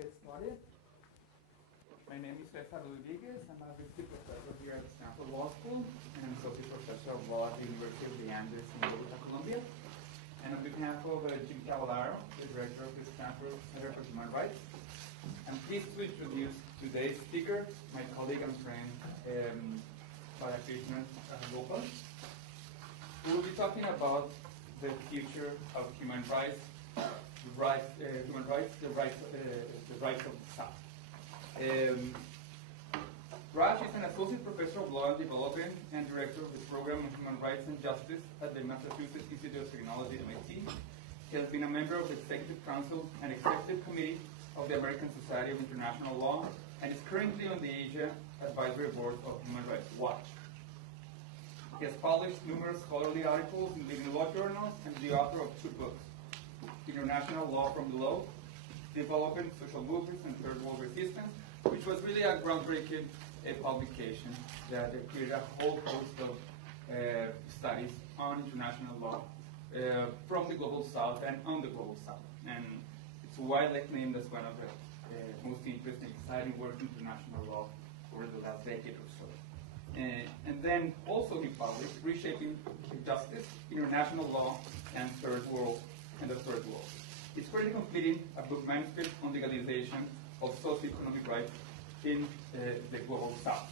get started. My name is Cesar Rodriguez. I'm a visiting professor here at Stanford Law School and associate professor of law at the University of the Andes in Bogota, Colombia. And on behalf of Jim Cavallaro, the director of the Stanford Center for Human Rights, I'm pleased to introduce today's speaker, my colleague and friend, Balakrishnan Rajagopal, who will be talking about the future of human rights, the rights of the South. Raj is an associate professor of law and development and director of the program on human rights and justice at the Massachusetts Institute of Technology, MIT. He has been a member of the Executive Council and Executive Committee of the American Society of International Law and is currently on the Asia Advisory Board of Human Rights Watch. He has published numerous scholarly articles in leading law journals and is the author of 2 books, International Law from Below, Developing Social Movements and Third World Resistance, which was really a groundbreaking publication that created a whole host of studies on international law from the Global South and on the Global South. And it's widely named as one of the most interesting, exciting work in international law over the last decade or so. And then also he published Reshaping Justice, International Law, and the Third World. He's currently completing a book manuscript on legalization of socioeconomic rights in the Global South.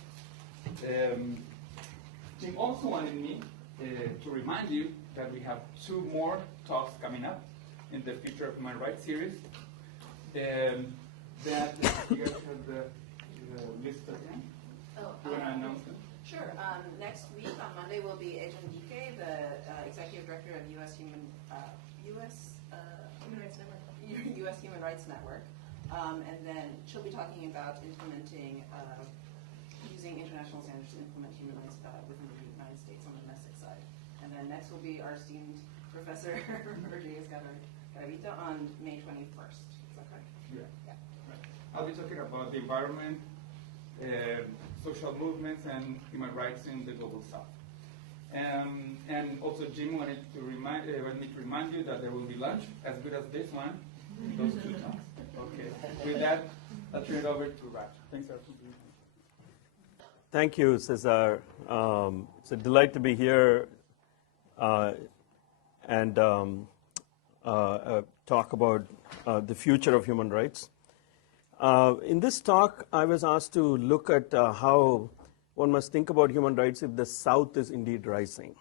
Jim also wanted me to remind you that we have 2 more talks coming up in the Future of Human Rights series. That you guys have the list again? Do you want to announce them? Sure. Next week on Monday will be Ejan Dike, the executive director of U.S. Human Rights Network, and then she'll be talking about implementing, using international standards to implement human rights within the United States on the domestic side. And then next will be our esteemed Professor Rodriguez Garavito on May 21st. Is that correct? Yeah. Right. I'll be talking about the environment, social movements, and human rights in the Global South. And also Jim wanted me to remind you that there will be lunch as good as this one, those 2 talks. Okay. With that, I'll turn it over to Raj. Thanks for being here. Thank you, Cesar. It's a delight to be here and talk about the future of human rights. In this talk, I was asked to look at how one must think about human rights if the South is indeed rising.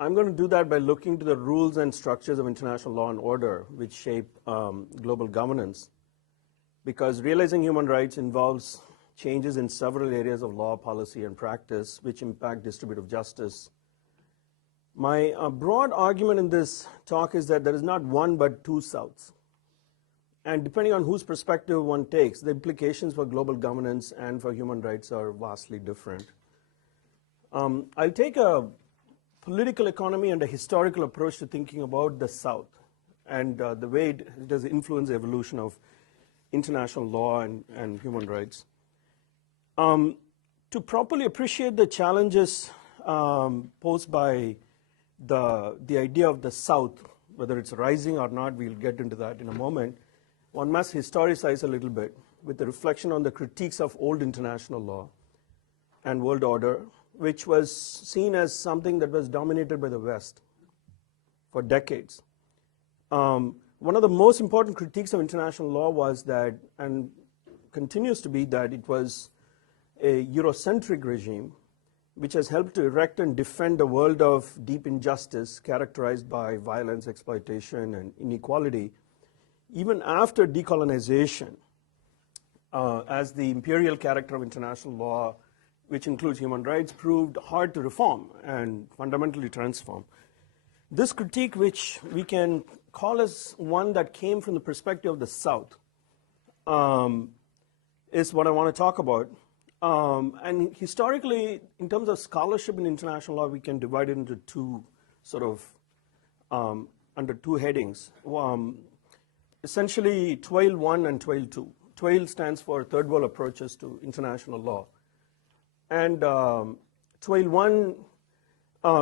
I'm going to do that by looking to the rules and structures of international law and order which shape global governance, because realizing human rights involves changes in several areas of law, policy, and practice which impact distributive justice. My broad argument in this talk is that there is not one but 2 Souths. And depending on whose perspective one takes, the implications for global governance and for human rights are vastly different. I'll take a political economy and a historical approach to thinking about the South and the way it has influenced the evolution of international law and human rights. To properly appreciate the challenges posed by the idea of the South, whether it's rising or not, we'll get into that in a moment, one must historicize a little bit with a reflection on the critiques of old international law and world order, which was seen as something that was dominated by the West for decades. One of the most important critiques of international law was that, and continues to be, that it was a Eurocentric regime which has helped to erect and defend a world of deep injustice characterized by violence, exploitation, and inequality, even after decolonization, as the imperial character of international law, which includes human rights, proved hard to reform and fundamentally transform. This critique, which we can call as one that came from the perspective of the South, is what I want to talk about. And historically, in terms of scholarship in international law, we can divide it into 2 sort of, under 2 headings. Essentially, TWAIL 1 and TWAIL 2. TWAIL stands for Third World Approaches to International Law. And TWAIL 1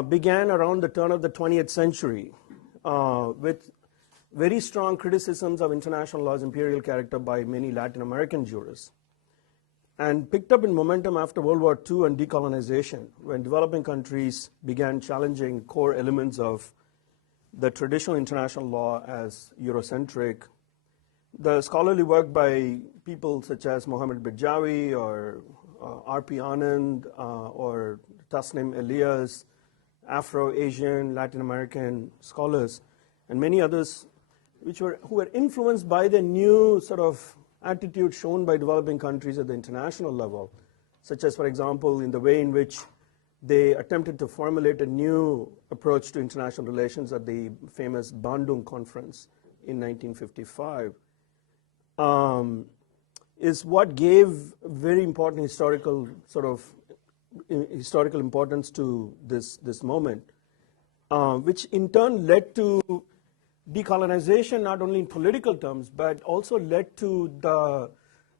began around the turn of the 20th century with very strong criticisms of international law's imperial character by many Latin American jurists, and picked up in momentum after World War II and decolonization, when developing countries began challenging core elements of the traditional international law as Eurocentric. The scholarly work by people such as Mohammed Bijawi or R.P. Anand or Tasnim Elias, Afro-Asian, Latin American scholars, and many others who were influenced by the new sort of attitude shown by developing countries at the international level, such as, for example, in the way in which they attempted to formulate a new approach to international relations at the famous Bandung Conference in 1955, is what gave very important historical importance to this moment, which in turn led to decolonization, not only in political terms, but also led to the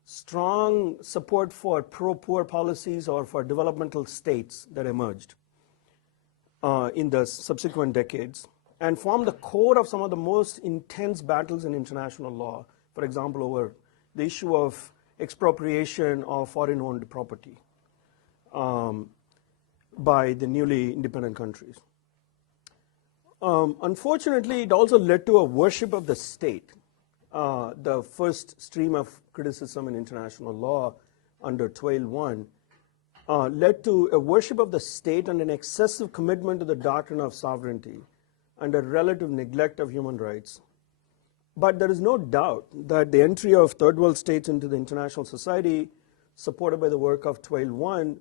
strong support for pro-poor policies or for developmental states that emerged in the subsequent decades, and formed the core of some of the most intense battles in international law, for example, over the issue of expropriation of foreign-owned property by the newly independent countries. Unfortunately, it also led to a worship of the state. The first stream of criticism in international law under Twail I led to a worship of the state and an excessive commitment to the doctrine of sovereignty and a relative neglect of human rights. But there is no doubt that the entry of third world states into the international society, supported by the work of Twail I,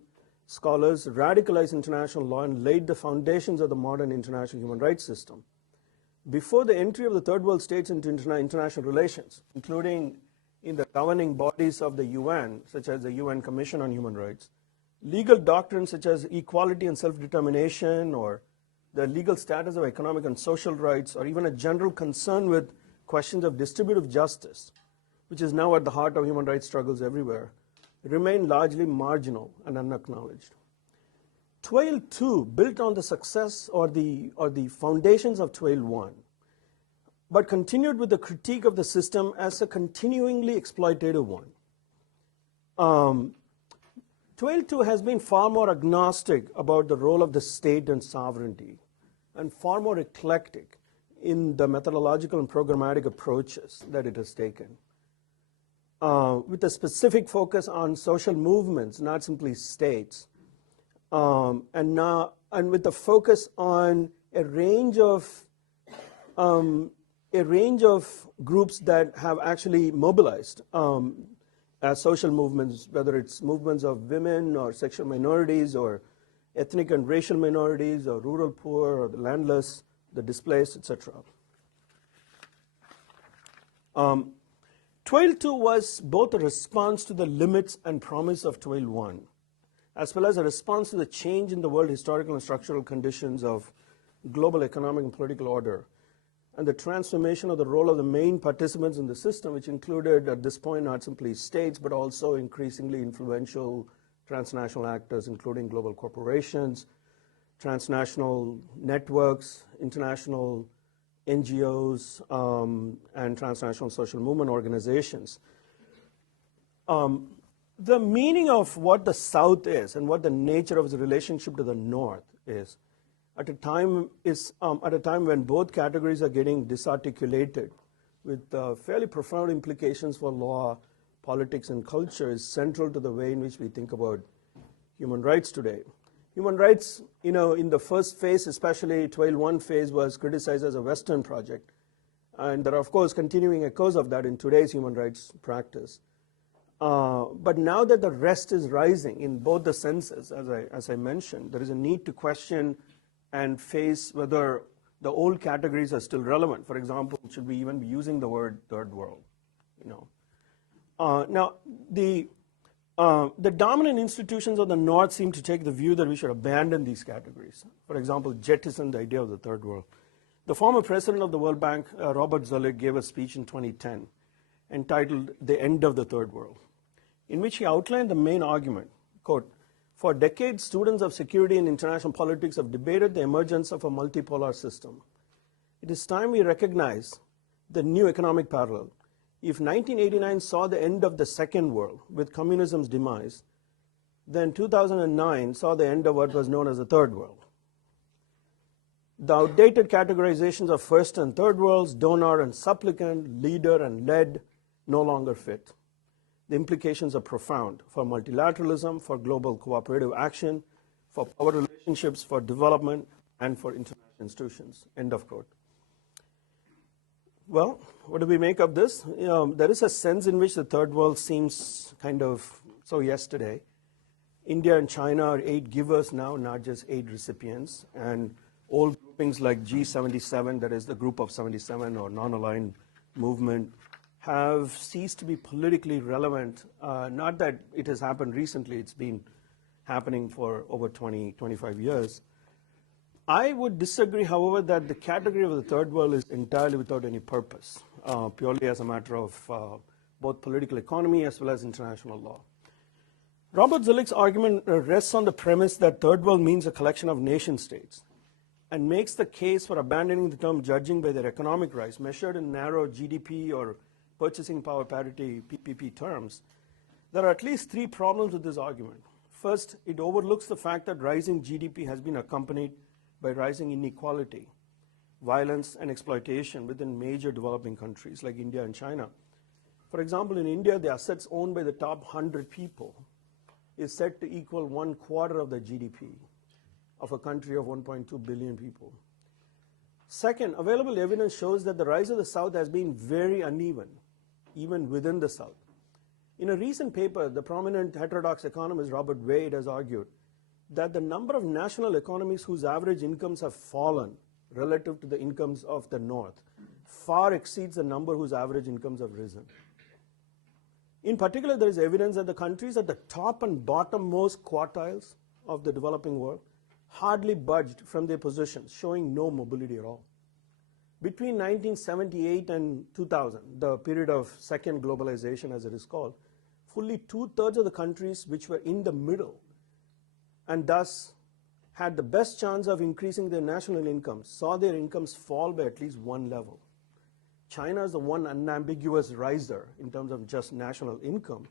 scholars radicalized international law and laid the foundations of the modern international human rights system. Before the entry of the third world states into international relations, including in the governing bodies of the UN, such as the UN Commission on Human Rights, legal doctrines such as equality and self-determination, or the legal status of economic and social rights, or even a general concern with questions of distributive justice, which is now at the heart of human rights struggles everywhere, remain largely marginal and unacknowledged. Twail II built on the success or the foundations of Twail I, but continued with the critique of the system as a continuingly exploitative one. Twail II has been far more agnostic about the role of the state and sovereignty, and far more eclectic in the methodological and programmatic approaches that it has taken, with a specific focus on social movements, not simply states, and with a focus on a range of groups that have actually mobilized as social movements, whether it's movements of women or sexual minorities or ethnic and racial minorities or rural poor or the landless, the displaced, etc. Twail II was both a response to the limits and promise of Twail I, as well as a response to the change in the world historical and structural conditions of global economic and political order, and the transformation of the role of the main participants in the system, which included at this point not simply states, but also increasingly influential transnational actors, including global corporations, transnational networks, international NGOs, and transnational social movement organizations. The meaning of what the South is and what the nature of its relationship to the North is at a time when both categories are getting disarticulated, with fairly profound implications for law, politics, and culture, is central to the way in which we think about human rights today. Human rights, in the first phase, especially Twail I phase, was criticized as a Western project. And there are, of course, continuing echoes of that in today's human rights practice. But now that the rest is rising in both the senses, as I mentioned, there is a need to question and face whether the old categories are still relevant. For example, should we even be using the word third world? Now, the dominant institutions of the North seem to take the view that we should abandon these categories. For example, jettison the idea of the third world. The former president of the World Bank, Robert Zoellick, gave a speech in 2010 entitled "The End of the Third World," in which he outlined the main argument, quote, "For decades, students of security and international politics have debated the emergence of a multipolar system. It is time we recognize the new economic parallel. If 1989 saw the end of the Second World with communism's demise, then 2009 saw the end of what was known as the Third World. The outdated categorizations of first and third worlds, donor and supplicant, leader and led, no longer fit. The implications are profound for multilateralism, for global cooperative action, for power relationships, for development, and for international institutions. End of quote. Well, what do we make of this? There is a sense in which the third world seems kind of so yesterday. India and China are aid givers now, not just aid recipients. And old groupings like G77, that is the Group of 77 or non-aligned movement, have ceased to be politically relevant. Not that it has happened recently, it's been happening for over 20, 25 years. I would disagree, however, that the category of the third world is entirely without any purpose, purely as a matter of both political economy as well as international law. Robert Zoellick's argument rests on the premise that third world means a collection of nation states and makes the case for abandoning the term judging by their economic rise, measured in narrow GDP or purchasing power parity PPP terms. There are at least three problems with this argument. First, it overlooks the fact that rising GDP has been accompanied by rising inequality, violence, and exploitation within major developing countries like India and China. For example, in India, the assets owned by the top 100 people is said to equal 1/4 of the GDP of a country of 1.2 billion people. Second, available evidence shows that the rise of the South has been very uneven, even within the South. In a recent paper, the prominent heterodox economist Robert Wade has argued that the number of national economies whose average incomes have fallen relative to the incomes of the North far exceeds the number whose average incomes have risen. In particular, there is evidence that the countries at the top and bottommost quartiles of the developing world hardly budged from their positions, showing no mobility at all. Between 1978 and 2000, the period of second globalization as it is called, fully 2/3 of the countries which were in the middle and thus had the best chance of increasing their national incomes saw their incomes fall by at least one level. China is the one unambiguous riser in terms of just national income.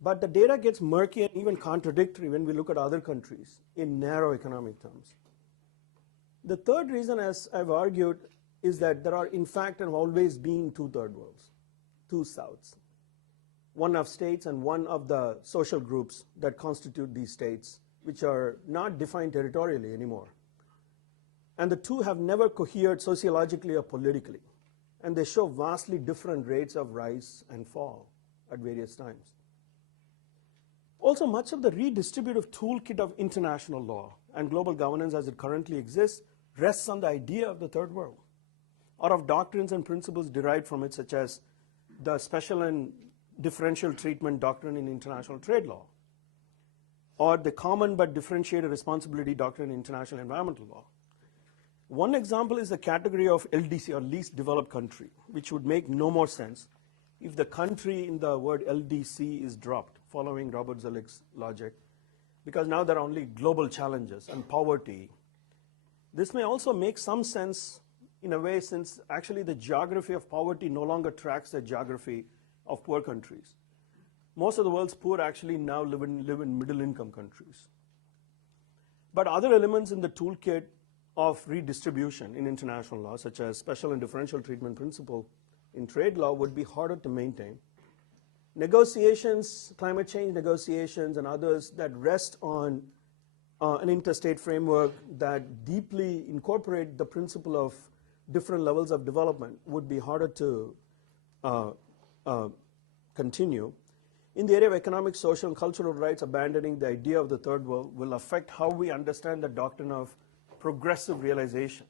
But the data gets murky and even contradictory when we look at other countries in narrow economic terms. The third reason, as I've argued, is that there are in fact and have always been two third worlds, two Souths. One of states and one of the social groups that constitute these states, which are not defined territorially anymore. And the two have never cohered sociologically or politically. And they show vastly different rates of rise and fall at various times. Also, much of the redistributive toolkit of international law and global governance as it currently exists rests on the idea of the third world, or of doctrines and principles derived from it, such as the special and differential treatment doctrine in international trade law, or the common but differentiated responsibility doctrine in international environmental law. One example is the category of LDC, or least developed country, which would make no more sense if the country in the word LDC is dropped, following Robert Zoellick's logic, because now there are only global challenges and poverty. This may also make some sense in a way, since actually the geography of poverty no longer tracks the geography of poor countries. Most of the world's poor actually now live in middle-income countries. But other elements in the toolkit of redistribution in international law, such as special and differential treatment principle in trade law, would be harder to maintain. Negotiations, climate change negotiations, and others that rest on an interstate framework that deeply incorporate the principle of different levels of development would be harder to continue. In the area of economic, social, and cultural rights, abandoning the idea of the third world will affect how we understand the doctrine of progressive realization,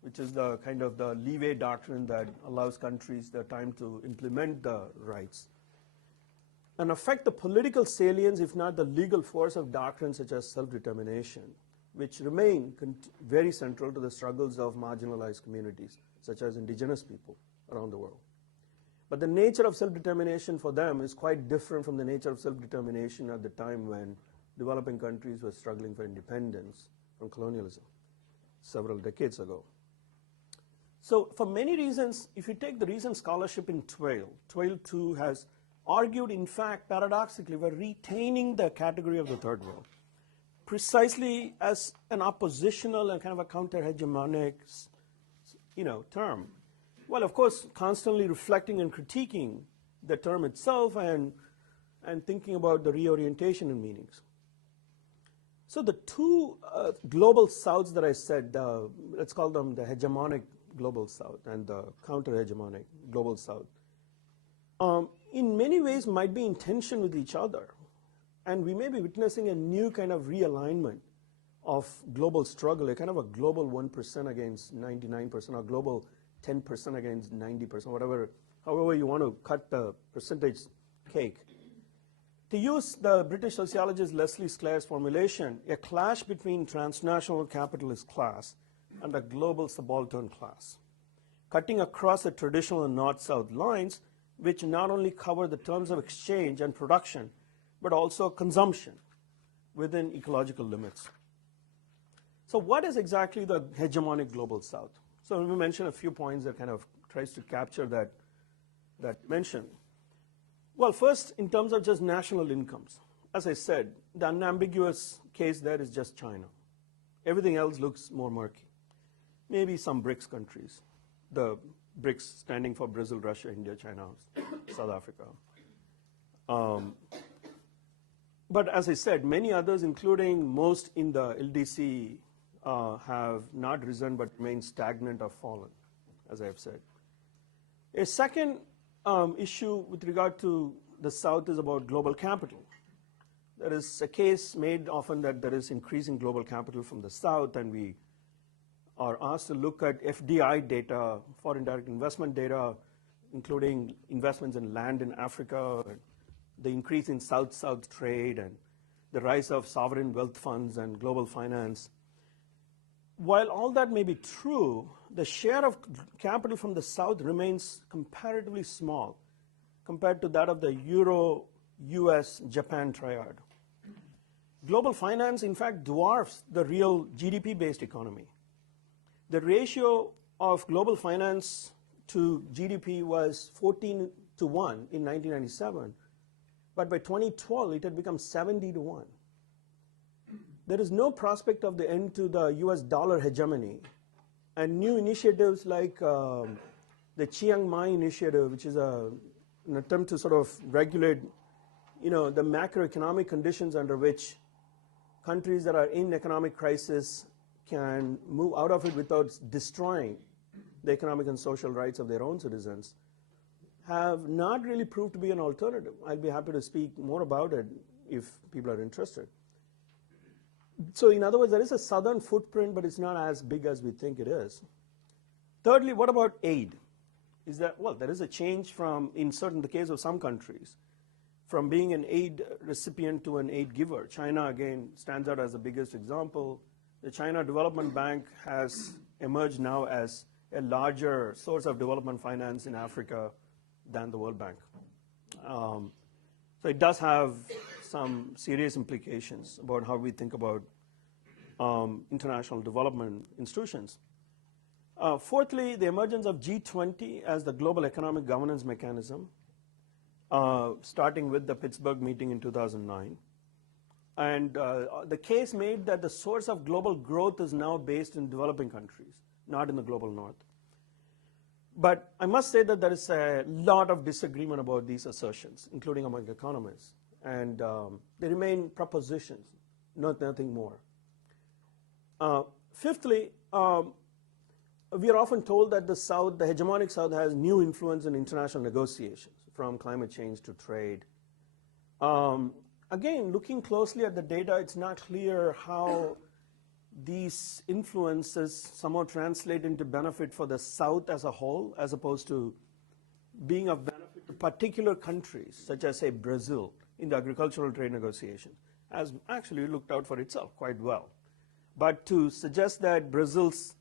which is the kind of the leeway doctrine that allows countries the time to implement the rights, and affect the political salience, if not the legal force of doctrines such as self-determination, which remain very central to the struggles of marginalized communities, such as indigenous people around the world. But the nature of self-determination for them is quite different from the nature of self-determination at the time when developing countries were struggling for independence from colonialism several decades ago. So for many reasons, if you take the recent scholarship in TWAIL too has argued, in fact, paradoxically, we're retaining the category of the third world, precisely as an oppositional and kind of a counter-hegemonic, term. Well, of course, constantly reflecting and critiquing the term itself and thinking about the reorientation in meanings. So the two global Souths that I said, let's call them the hegemonic global South and the counter-hegemonic global South, in many ways might be in tension with each other. And we may be witnessing a new kind of realignment of global struggle, a kind of a global 1% against 99%, or global 10% against 90%, however you want to cut the percentage cake. To use the British sociologist Leslie Sklair's formulation, a clash between transnational capitalist class and a global subaltern class, cutting across the traditional North-South lines, which not only cover the terms of exchange and production, but also consumption within ecological limits. So what is exactly the hegemonic global South? So let me mention a few points that kind of tries to capture that mention. Well, first, in terms of just national incomes, as I said, the unambiguous case there is just China. Everything else looks more murky. Maybe some BRICS countries, the BRICS standing for Brazil, Russia, India, China, South Africa. But as I said, many others, including most in the LDC, have not risen but remain stagnant or fallen, as I have said. A second issue with regard to the South is about global capital. There is a case made often that there is increasing global capital from the South, and we are asked to look at FDI data, foreign direct investment data, including investments in land in Africa, the increase in South-South trade, and the rise of sovereign wealth funds and global finance. While all that may be true, the share of capital from the South remains comparatively small compared to that of the Euro, US, Japan triad. Global finance, in fact, dwarfs the real GDP-based economy. The ratio of global finance to GDP was 14 to 1 in 1997, but by 2012, it had become 70 to 1. There is no prospect of the end to the US dollar hegemony, and new initiatives like the Chiang Mai initiative, which is an attempt to sort of regulate, the macroeconomic conditions under which countries that are in economic crisis can move out of it without destroying the economic and social rights of their own citizens, have not really proved to be an alternative. I'd be happy to speak more about it if people are interested. So in other words, there is a southern footprint, but it's not as big as we think it is. Thirdly, what about aid? Is that, well, there is a change from, in the case of some countries, from being an aid recipient to an aid giver. China, again, stands out as the biggest example. The China Development Bank has emerged now as a larger source of development finance in Africa than the World Bank. So it does have some serious implications about how we think about international development institutions. Fourthly, the emergence of G20 as the global economic governance mechanism, starting with the Pittsburgh meeting in 2009. And the case made that the source of global growth is now based in developing countries, not in the global north. But I must say that there is a lot of disagreement about these assertions, including among economists. And they remain propositions, nothing more. Fifthly, we are often told that the South, the hegemonic South, has new influence in international negotiations, from climate change to trade. Again, looking closely at the data, it's not clear how these influences somehow translate into benefit for the South as a whole, as opposed to being of benefit to particular countries, such as, say, Brazil, in the agricultural trade negotiations, has actually looked out for itself quite well. But to suggest that Brazil's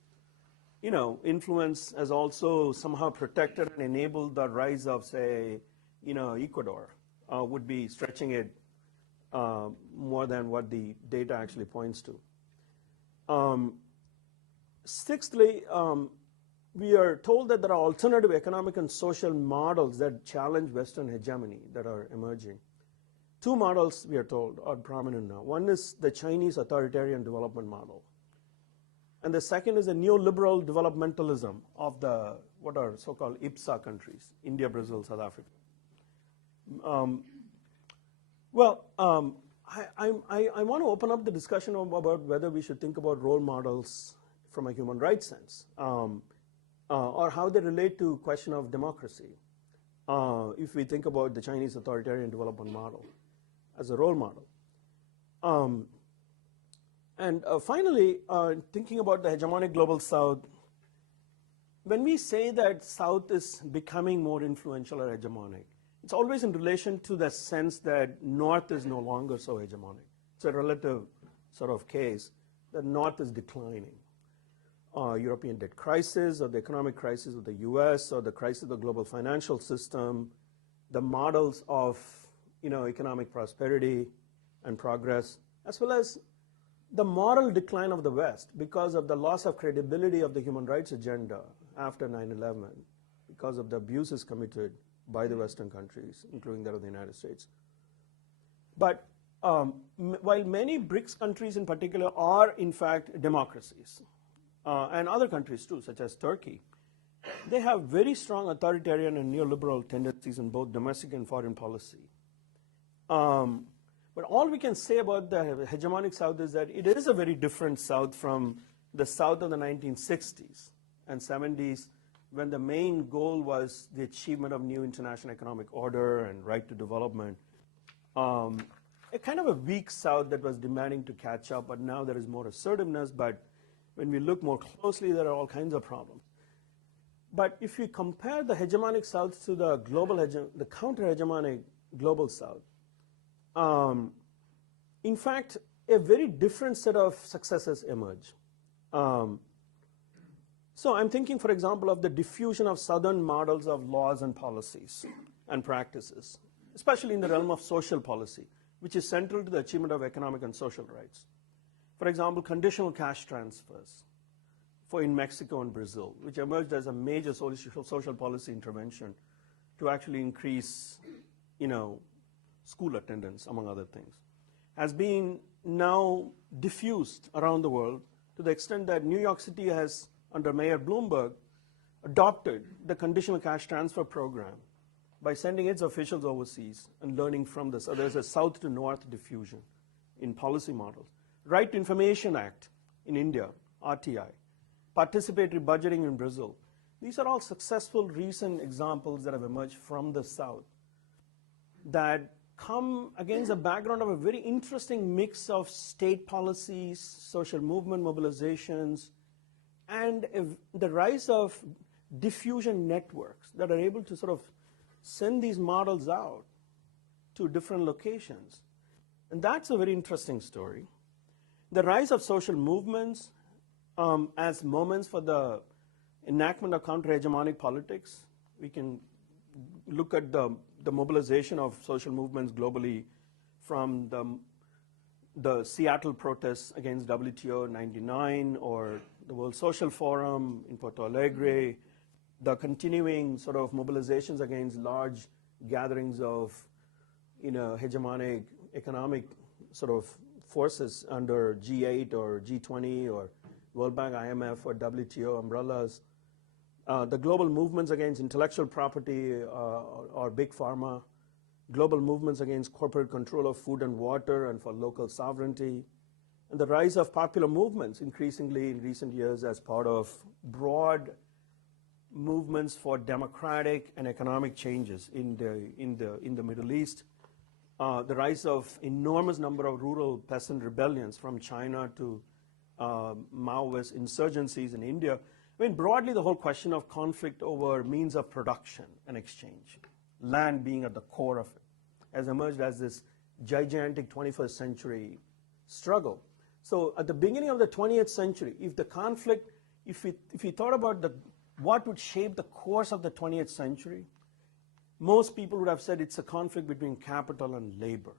influence has also somehow protected and enabled the rise of, say, Ecuador, would be stretching it more than what the data actually points to. Sixthly, we are told that there are alternative economic and social models that challenge Western hegemony that are emerging. Two models, we are told, are prominent now. One is the Chinese authoritarian development model. And the second is a neoliberal developmentalism of the, what are so-called IPSA countries, India, Brazil, South Africa. I want to open up the discussion about whether we should think about role models from a human rights sense, or how they relate to question of democracy, if we think about the Chinese authoritarian development model as a role model. Finally, thinking about the hegemonic global South, when we say that South is becoming more influential or hegemonic, it's always in relation to the sense that North is no longer so hegemonic. It's a relative sort of case that North is declining. European debt crisis, or the economic crisis of the US, or the crisis of the global financial system, the models of economic prosperity and progress, as well as the moral decline of the West because of the loss of credibility of the human rights agenda after 9/11, because of the abuses committed by the Western countries, including that of the United States. But while many BRICS countries in particular are in fact democracies, and other countries too, such as Turkey, they have very strong authoritarian and neoliberal tendencies in both domestic and foreign policy. But all we can say about the hegemonic South is that it is a very different South from the South of the 1960s and 70s, when the main goal was the achievement of new international economic order and right to development. A kind of a weak South that was demanding to catch up, but now there is more assertiveness, but when we look more closely, there are all kinds of problems. But if we compare the hegemonic South to the the counter-hegemonic global South, in fact, a very different set of successes emerge. So I'm thinking, for example, of the diffusion of Southern models of laws and policies and practices, especially in the realm of social policy, which is central to the achievement of economic and social rights. For example, conditional cash transfers in Mexico and Brazil, which emerged as a major social policy intervention to actually increase, school attendance, among other things, has been now diffused around the world to the extent that New York City has, under Mayor Bloomberg, adopted the conditional cash transfer program by sending its officials overseas and learning from this. So there's a south to north diffusion in policy models. Right to Information Act in India, RTI, participatory budgeting in Brazil. These are all successful recent examples that have emerged from the South that come against a background of a very interesting mix of state policies, social movement mobilizations, and the rise of diffusion networks that are able to sort of send these models out to different locations. And that's a very interesting story. The rise of social movements as moments for the enactment of counter-hegemonic politics. We can look at the mobilization of social movements globally, from the Seattle protests against WTO in '99, or the World Social Forum in Porto Alegre, the continuing sort of mobilizations against large gatherings of hegemonic economic sort of forces under G8 or G20 or World Bank, IMF, or WTO umbrellas. The global movements against intellectual property or big pharma, global movements against corporate control of food and water and for local sovereignty, and the rise of popular movements increasingly in recent years as part of broad movements for democratic and economic changes in the Middle East. The rise of enormous number of rural peasant rebellions from China to Maoist insurgencies in India. I mean, broadly, the whole question of conflict over means of production and exchange, land being at the core of it, has emerged as this gigantic 21st century struggle. So at the beginning of the 20th century, if the conflict, if we thought about what would shape the course of the 20th century, most people would have said it's a conflict between capital and labor.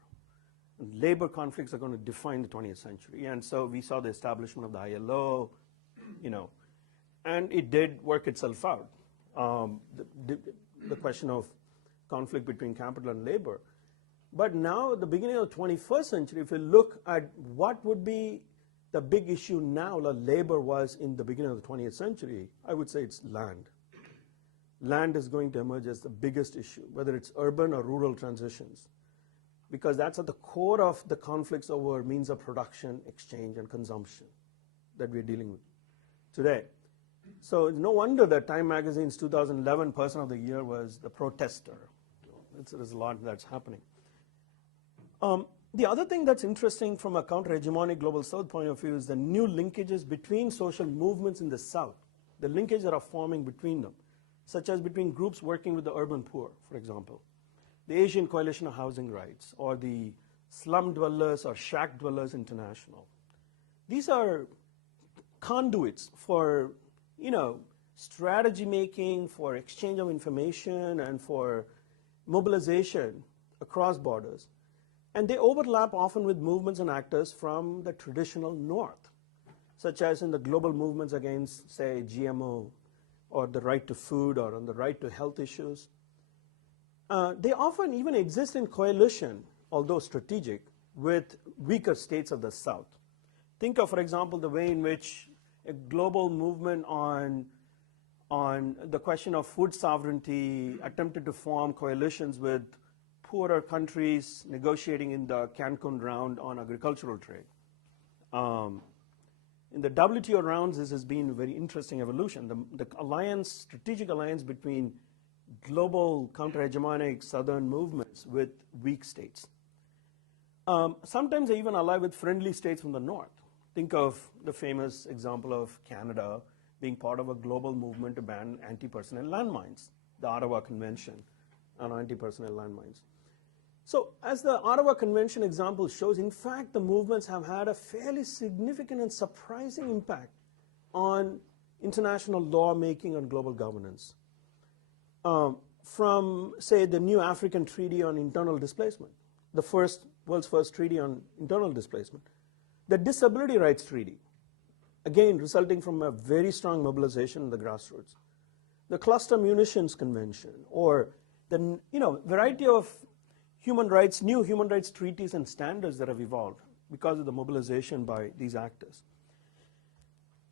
And labor conflicts are going to define the 20th century. And so we saw the establishment of the ILO, And it did work itself out, the question of conflict between capital and labor. But now, at the beginning of the 21st century, if you look at what would be the big issue now, like labor was in the beginning of the 20th century, I would say it's land. Land is going to emerge as the biggest issue, whether it's urban or rural transitions, because that's at the core of the conflicts over means of production, exchange, and consumption that we're dealing with today. So it's no wonder that Time Magazine's 2011 Person of the Year was the protester. There's a lot that's happening. The other thing that's interesting from a counter-hegemonic global South point of view is the new linkages between social movements in the South, the linkages that are forming between them, such as between groups working with the urban poor, for example, the Asian Coalition of Housing Rights, or the Slum Dwellers or Shack Dwellers International. These are conduits for, strategy making, for exchange of information, and for mobilization across borders. And they overlap often with movements and actors from the traditional North, such as in the global movements against, say, GMO, or the right to food, or on the right to health issues. They often even exist in coalition, although strategic, with weaker states of the South. Think of, for example, the way in which a global movement on the question of food sovereignty attempted to form coalitions with poorer countries negotiating in the Cancun round on agricultural trade. In the WTO rounds, this has been a very interesting evolution. The alliance, strategic alliance between global counter-hegemonic southern movements with weak states. Sometimes they even ally with friendly states from the north. Think of the famous example of Canada being part of a global movement to ban anti-personnel landmines, the Ottawa Convention on anti-personnel landmines. So as the Ottawa Convention example shows, in fact, the movements have had a fairly significant and surprising impact on international lawmaking and global governance. From, say, the new African Treaty on Internal Displacement, the world's first treaty on internal displacement, the Disability Rights Treaty, again resulting from a very strong mobilization in the grassroots, the Cluster Munitions Convention, or the variety of new human rights treaties and standards that have evolved because of the mobilization by these actors.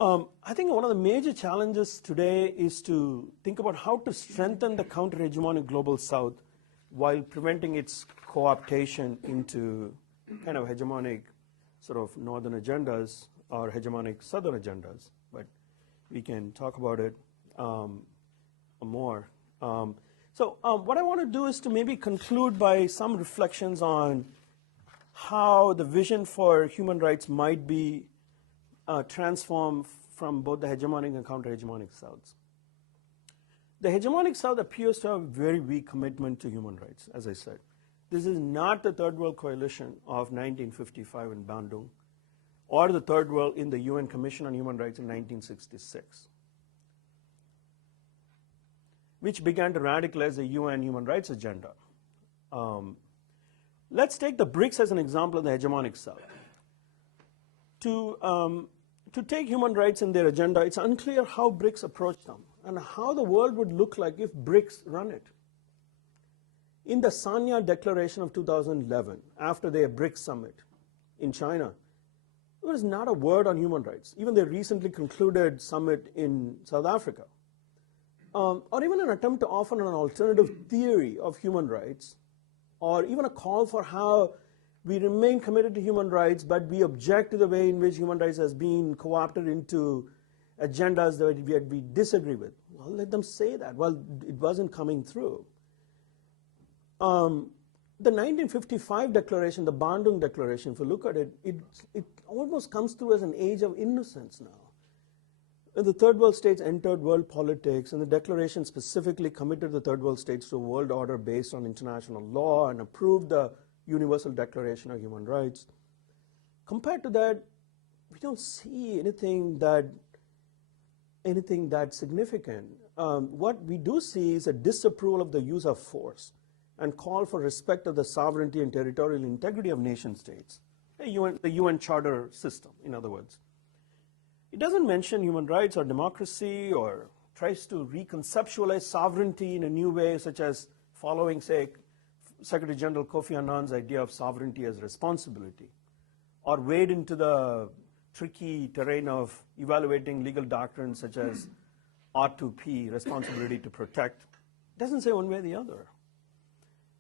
I think one of the major challenges today is to think about how to strengthen the counter-hegemonic global South while preventing its co-optation into kind of hegemonic sort of northern agendas or hegemonic southern agendas. But we can talk about it more. So what I want to do is to maybe conclude by some reflections on how the vision for human rights might be transformed from both the hegemonic and counter-hegemonic Souths. The hegemonic South appears to have a very weak commitment to human rights, as I said. This is not the Third World Coalition of 1955 in Bandung, or the Third World in the UN Commission on Human Rights in 1966. Which began to radicalize the UN human rights agenda. Let's take the BRICS as an example of the hegemonic South. To take human rights in their agenda, it's unclear how BRICS approach them and how the world would look like if BRICS run it. In the Sanya Declaration of 2011, after their BRICS summit in China, there was not a word on human rights. Even their recently concluded summit in South Africa. Or even an attempt to offer an alternative theory of human rights, or even a call for how we remain committed to human rights, but we object to the way in which human rights has been co-opted into agendas that we disagree with. Well, let them say that. Well, it wasn't coming through. The 1955 declaration, the Bandung Declaration, if you look at it, it almost comes through as an age of innocence now. When the Third World States entered world politics, and the declaration specifically committed the Third World States to a world order based on international law and approved the Universal Declaration of Human Rights. Compared to that, we don't see anything that significant. What we do see is a disapproval of the use of force and call for respect of the sovereignty and territorial integrity of nation states, the UN Charter system, in other words. It doesn't mention human rights or democracy or tries to reconceptualize sovereignty in a new way, such as following, say, Secretary General Kofi Annan's idea of sovereignty as responsibility, or wade into the tricky terrain of evaluating legal doctrines such as R2P, responsibility to protect. It doesn't say one way or the other.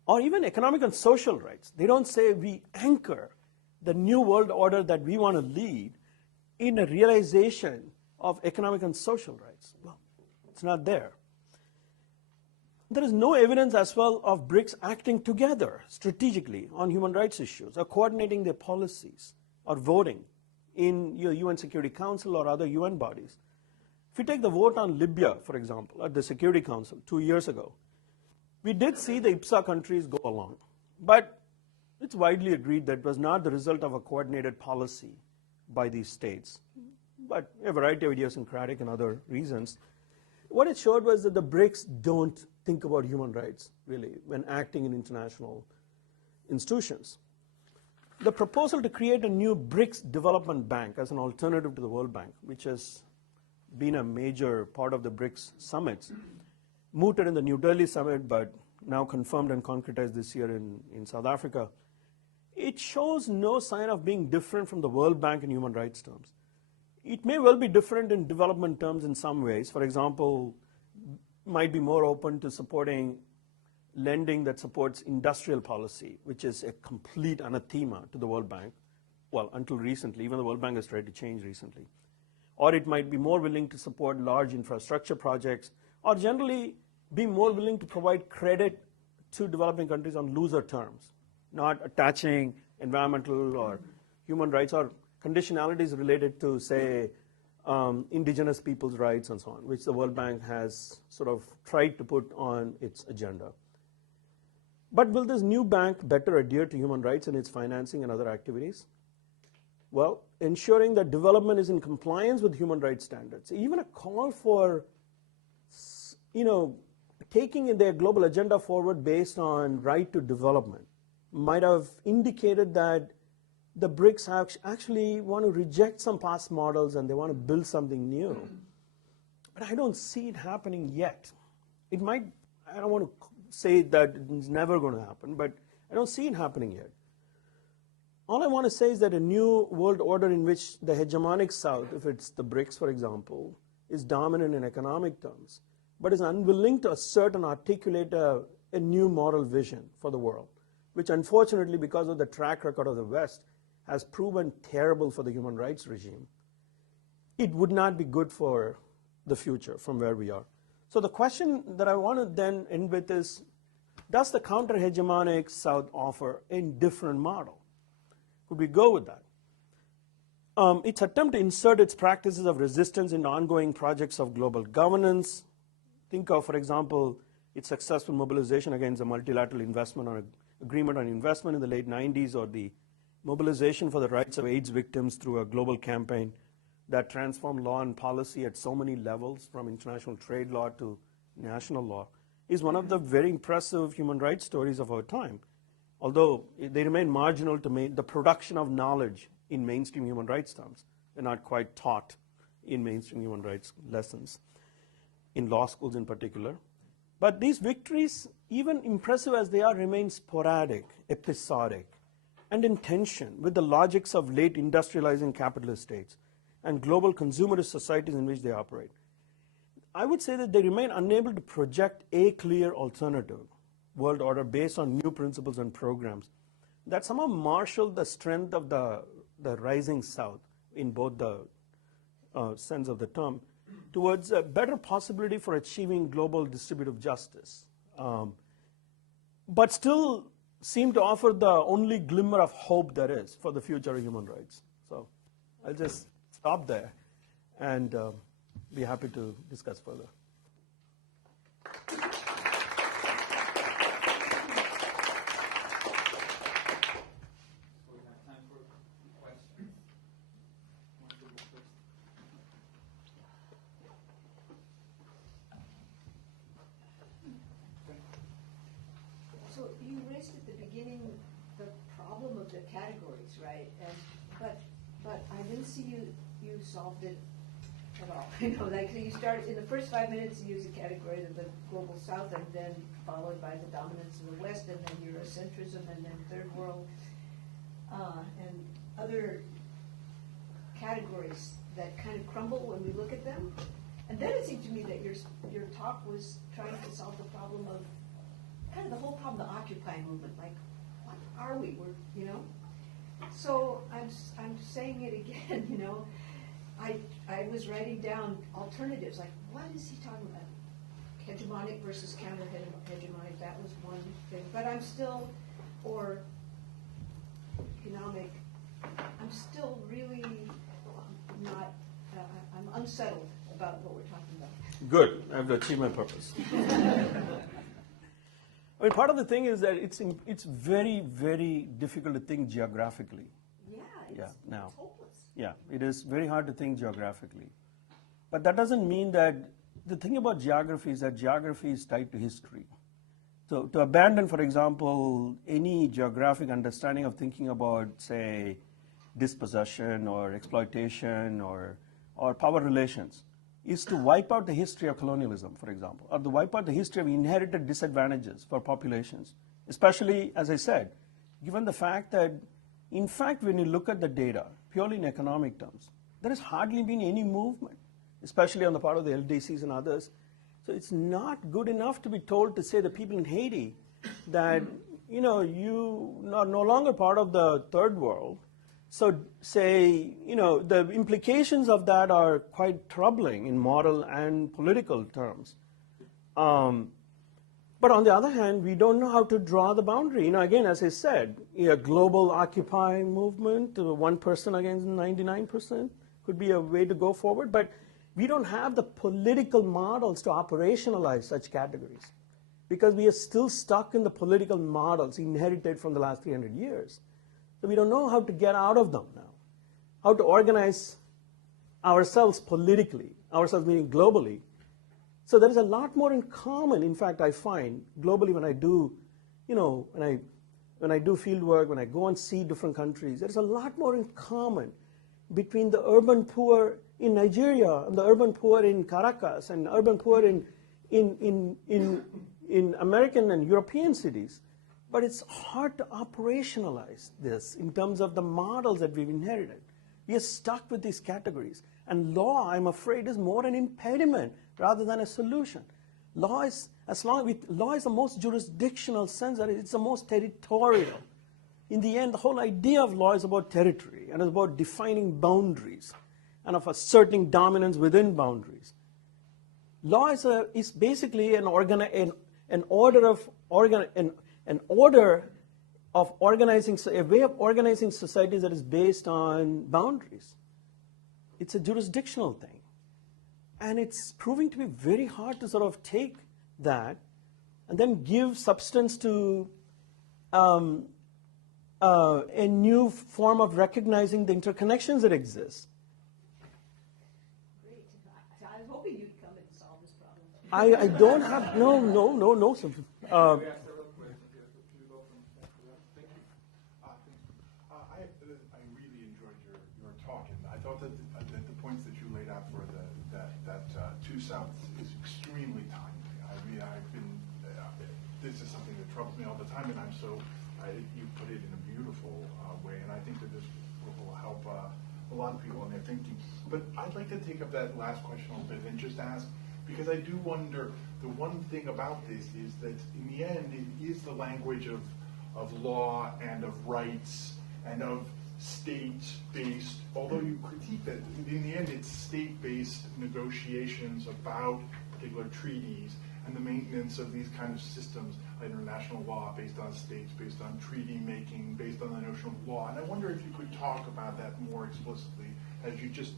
Or even economic and social rights. They don't say we anchor the new world order that we want to lead in a realization of economic and social rights. Well, it's not there. There is no evidence as well of BRICS acting together strategically on human rights issues, or coordinating their policies, or voting in your UN Security Council or other UN bodies. If you take the vote on Libya, for example, at the Security Council 2 years ago, we did see the IPSA countries go along, but it's widely agreed that it was not the result of a coordinated policy by these states, but a variety of idiosyncratic and other reasons. What it showed was that the BRICS don't think about human rights, really, when acting in international institutions. The proposal to create a new BRICS Development Bank as an alternative to the World Bank, which has been a major part of the BRICS summits, mooted in the New Delhi summit, but now confirmed and concretized this year in South Africa, it shows no sign of being different from the World Bank in human rights terms. It may well be different in development terms in some ways. For example, might be more open to supporting lending that supports industrial policy, which is a complete anathema to the World Bank. Well, until recently, even the World Bank has tried to change recently. Or it might be more willing to support large infrastructure projects, or generally be more willing to provide credit to developing countries on looser terms, not attaching environmental or human rights or conditionalities related to, say, indigenous people's rights and so on, which the World Bank has sort of tried to put on its agenda. But will this new bank better adhere to human rights in its financing and other activities? Well, ensuring that development is in compliance with human rights standards. Even a call for, taking their global agenda forward based on right to development might have indicated that the BRICS actually want to reject some past models and they want to build something new. But I don't see it happening yet. It might, I don't want to say that it's never going to happen, but I don't see it happening yet. All I want to say is that a new world order in which the hegemonic South, if it's the BRICS, for example, is dominant in economic terms, but is unwilling to assert and articulate a new moral vision for the world, which unfortunately, because of the track record of the West, has proven terrible for the human rights regime. It would not be good for the future from where we are. So the question that I want to then end with is, does the counter-hegemonic South offer a different model? Could we go with that? Its attempt to insert its practices of resistance into ongoing projects of global governance. Think of, for example, its successful mobilization against the multilateral investment or agreement on investment in the late 90s, or the mobilization for the rights of AIDS victims through a global campaign that transformed law and policy at so many levels, from international trade law to national law, is one of the very impressive human rights stories of our time. Although they remain marginal to the production of knowledge in mainstream human rights terms. They're not quite taught in mainstream human rights lessons, in law schools in particular. But these victories, even impressive as they are, remain sporadic, episodic, and in tension with the logics of late industrializing capitalist states and global consumerist societies in which they operate. I would say that they remain unable to project a clear alternative world order based on new principles and programs that somehow marshal the strength of the rising South, in both the sense of the term, towards a better possibility for achieving global distributive justice, but still seem to offer the only glimmer of hope there is for the future of human rights. So I'll just stop there and be happy to discuss further. So you raised at the beginning the problem of the categories, right? But I didn't see you solved it at all. You know, like, so you start, in the first 5 minutes, you use the category of the global south, and then followed by the dominance of the West, and then Eurocentrism, and then third world, and other categories that kind of crumble when we look at them. And then it seemed to me that your talk was trying to solve the problem of, kind of the whole problem, the Occupy movement, like, what are we? We're, you know? So I'm saying it again, you know. I was writing down alternatives, like, what is he talking about? Hegemonic versus counter-hegemonic, that was one thing. But I'm still, or economic, I'm still really not, I'm unsettled about what we're talking about. Good, I've achieved my purpose. I mean, part of the thing is that it's very, very difficult to think geographically. It's hopeless. Yeah, it is very hard to think geographically. But that doesn't mean that, the thing about geography is that geography is tied to history. So to abandon, for example, any geographic understanding of thinking about, say, dispossession or exploitation or power relations is to wipe out the history of colonialism, for example, or to wipe out the history of inherited disadvantages for populations, especially, as I said, given the fact that, in fact, when you look at the data, purely in economic terms, there has hardly been any movement, especially on the part of the LDCs and others. So it's not good enough to be told to say the people in Haiti that, you know, you are no longer part of the third world. So say, you know, the implications of that are quite troubling in moral and political terms. But on the other hand, we don't know how to draw the boundary. You know, again, as I said, a global Occupy movement, 1% against 99% could be a way to go forward. But we don't have the political models to operationalize such categories because we are still stuck in the political models inherited from the last 300 years. So we don't know how to get out of them now, how to organize ourselves politically, ourselves meaning globally. So there is a lot more in common, in fact, I find, globally when I do, you know, when I do field work, when I go and see different countries, there's a lot more in common between the urban poor in Nigeria and the urban poor in Caracas and urban poor in American and European cities. But it's hard to operationalize this in terms of the models that we've inherited. We are stuck with these categories. And law, I'm afraid, is more an impediment rather than a solution. Law is the most jurisdictional sense that it's the most territorial. In the end, the whole idea of law is about territory and it's about defining boundaries and of asserting dominance within boundaries. Law is basically an order of organizing, a way of organizing societies that is based on boundaries. It's a jurisdictional thing. And it's proving to be very hard to sort of take that and then give substance to a new form of recognizing the interconnections that exist. Great. I was hoping you'd come and solve this problem. I don't have, no. We have several questions. Yes, you go from Thank you. I really enjoyed your talk, and I thought that the points that you laid out for that Two Souths is extremely timely. I mean, this is something that troubles me all the time, and you put it in a beautiful way, and I think that this will help a lot of people in their thinking. But I'd like to take up that last question a little bit and just ask, because I do wonder, the one thing about this is that in the end, it is the language of law and of rights and of state-based, although you critique that, in the end it's state-based negotiations about particular treaties and the maintenance of these kind of systems, international law based on states, based on treaty making, based on the notion of law. And I wonder if you could talk about that more explicitly, as you just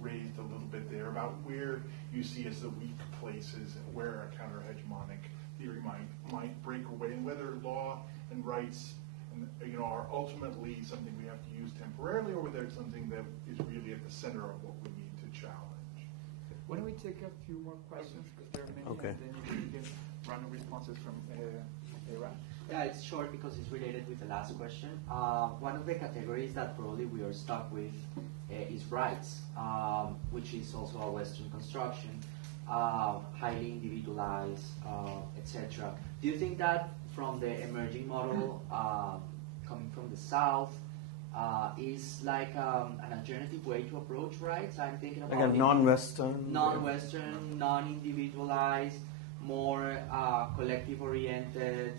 raised a little bit there, about where you see as the weak places, where a counter-hegemonic theory might break away, and whether law and rights are ultimately something we have to use temporarily, or whether it's something that is really at the center of what we need to challenge. Why don't we take a few more questions, because there are many, Okay. and then you can run responses from Era. Yeah, it's short because it's related with the last question. One of the categories that probably we are stuck with is rights, which is also a Western construction, highly individualized, etc. Do you think that from the emerging model coming from the South is like an alternative way to approach rights? I'm thinking about like a non-Western, non-individualized, more collective-oriented,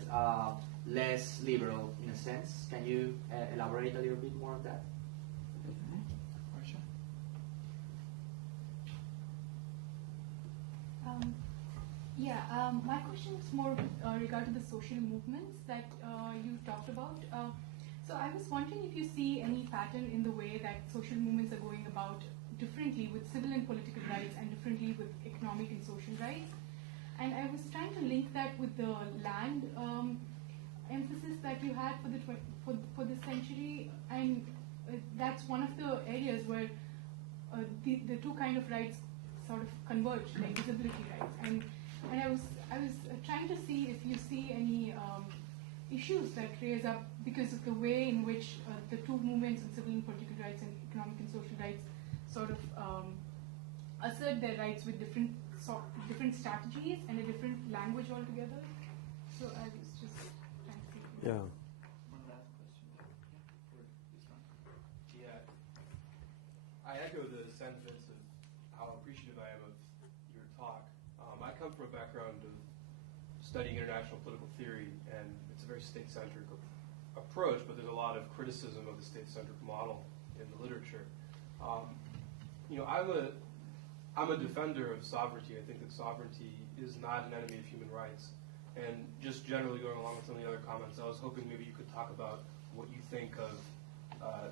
less liberal in a sense. Can you elaborate a little bit more on that? My question is more regarding the social movements that you talked about. So I was wondering if you see any pattern in the way that social movements are going about differently with civil and political rights and differently with economic and social rights. And I was trying to link that with the land emphasis that you had for this century, and that's one of the areas where the two kind of rights sort of converge, like disability rights. And I was trying to see if you see any issues that raise up because of the way in which the two movements in civil and political rights and economic and social rights sort of assert their rights with different strategies and a different language altogether. So I was just trying to see. Yeah. One last question for this one. Yeah, I echo the sentiments of how appreciative I am of your talk. I come from a background of studying international political theory, and it's a very state-centric approach, but there's a lot of criticism of the state-centric model in the literature. I'm a defender of sovereignty. I think that sovereignty is not an enemy of human rights. And just generally going along with some of the other comments, I was hoping maybe you could talk about what you think of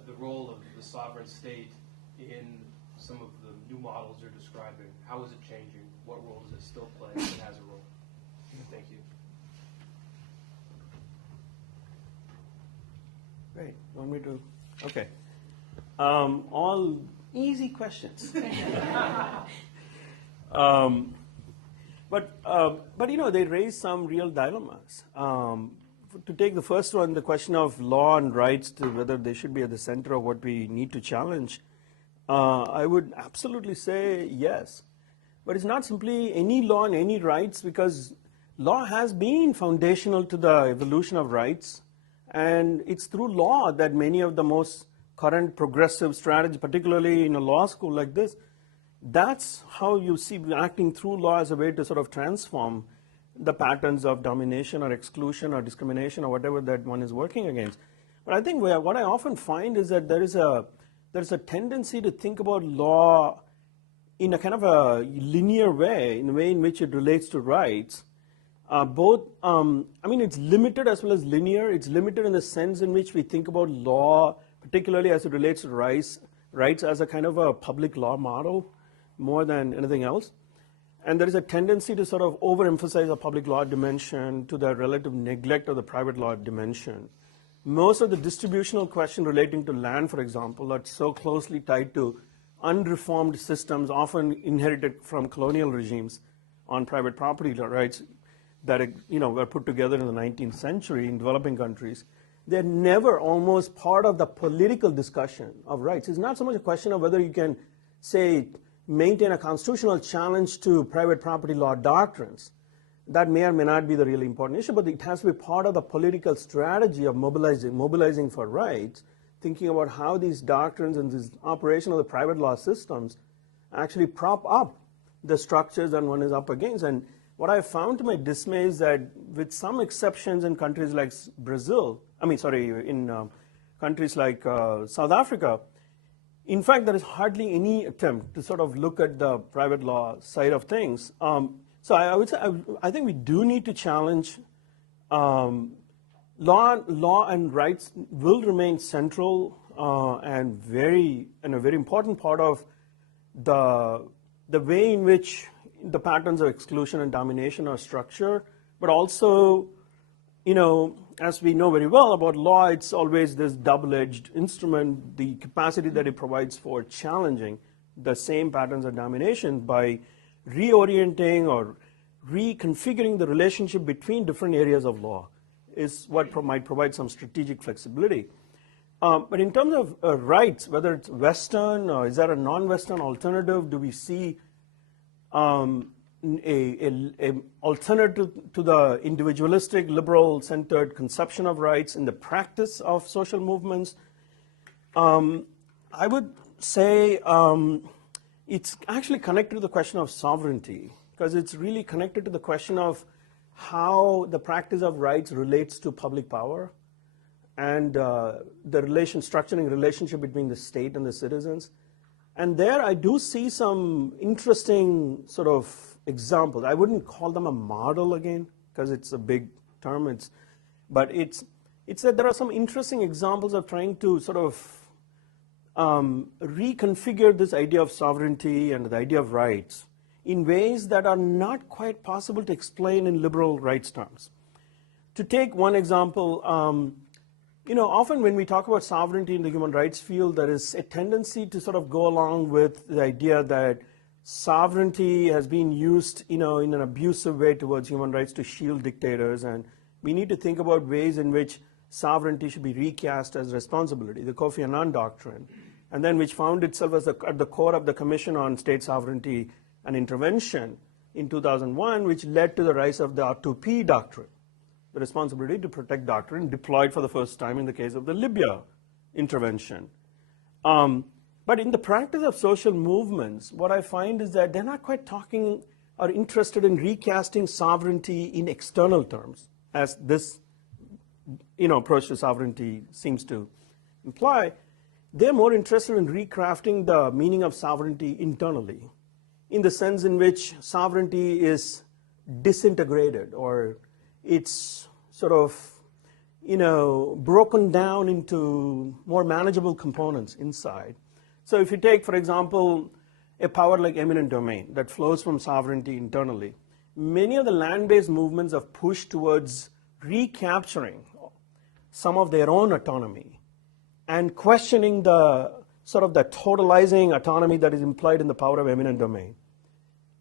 the role of the sovereign state in some of the new models you're describing. How is it changing? What role does it still play if it has a role? Thank you. Great. Want me to? Okay. All easy questions. But you know, they raise some real dilemmas. To take the first one, the question of law and rights, to whether they should be at the center of what we need to challenge, I would absolutely say yes. But it's not simply any law and any rights, because law has been foundational to the evolution of rights, and it's through law that many of the most current progressive strategies, particularly in a law school like this, that's how you see acting through law as a way to sort of transform the patterns of domination or exclusion or discrimination or whatever that one is working against. But I think what I often find is that there's a tendency to think about law in a kind of a linear way, in a way in which it relates to rights. It's limited as well as linear. It's limited in the sense in which we think about law, particularly as it relates to rights as a kind of a public law model more than anything else. And there is a tendency to sort of overemphasize a public law dimension to the relative neglect of the private law dimension. Most of the distributional questions relating to land, for example, are so closely tied to unreformed systems, often inherited from colonial regimes on private property rights that were put together in the 19th century in developing countries. They're never almost part of the political discussion of rights. It's not so much a question of whether you can, say, maintain a constitutional challenge to private property law doctrines. That may or may not be the really important issue, but it has to be part of the political strategy of mobilizing for rights, thinking about how these doctrines and this operation of the private law systems actually prop up the structures that one is up against. And what I found to my dismay is that, with some exceptions in countries like in countries like South Africa, in fact, there is hardly any attempt to sort of look at the private law side of things. So I would say I think we do need to challenge law and rights will remain central and a very important part of the way in which the patterns of exclusion and domination are structured. But also, as we know very well about law, it's always this double-edged instrument, the capacity that it provides for challenging the same patterns of domination by reorienting or reconfiguring the relationship between different areas of law. is what might provide some strategic flexibility. But in terms of rights, whether it's Western or is there a non-Western alternative, do we see a alternative to the individualistic, liberal-centered conception of rights in the practice of social movements? I would say it's actually connected to the question of sovereignty, because it's really connected to the question of how the practice of rights relates to public power and the structuring relationship between the state and the citizens. And there I do see some interesting sort of examples. I wouldn't call them a model again, because it's a big term, but it's that there are some interesting examples of trying to sort of reconfigure this idea of sovereignty and the idea of rights in ways that are not quite possible to explain in liberal rights terms. To take one example, often when we talk about sovereignty in the human rights field, there is a tendency to sort of go along with the idea that sovereignty has been used, in an abusive way towards human rights to shield dictators, and we need to think about ways in which sovereignty should be recast as responsibility, the Kofi Annan doctrine, and then which found itself as at the core of the Commission on State Sovereignty and Intervention in 2001, which led to the rise of the R2P doctrine, the responsibility to protect doctrine, deployed for the first time in the case of the Libya intervention. But in the practice of social movements, what I find is that they're not quite talking or interested in recasting sovereignty in external terms, as this approach to sovereignty seems to imply. They're more interested in recrafting the meaning of sovereignty internally, in the sense in which sovereignty is disintegrated, or it's sort of broken down into more manageable components inside. So if you take, for example, a power like eminent domain that flows from sovereignty internally, many of the land-based movements have pushed towards recapturing some of their own autonomy and questioning the sort of the totalizing autonomy that is implied in the power of eminent domain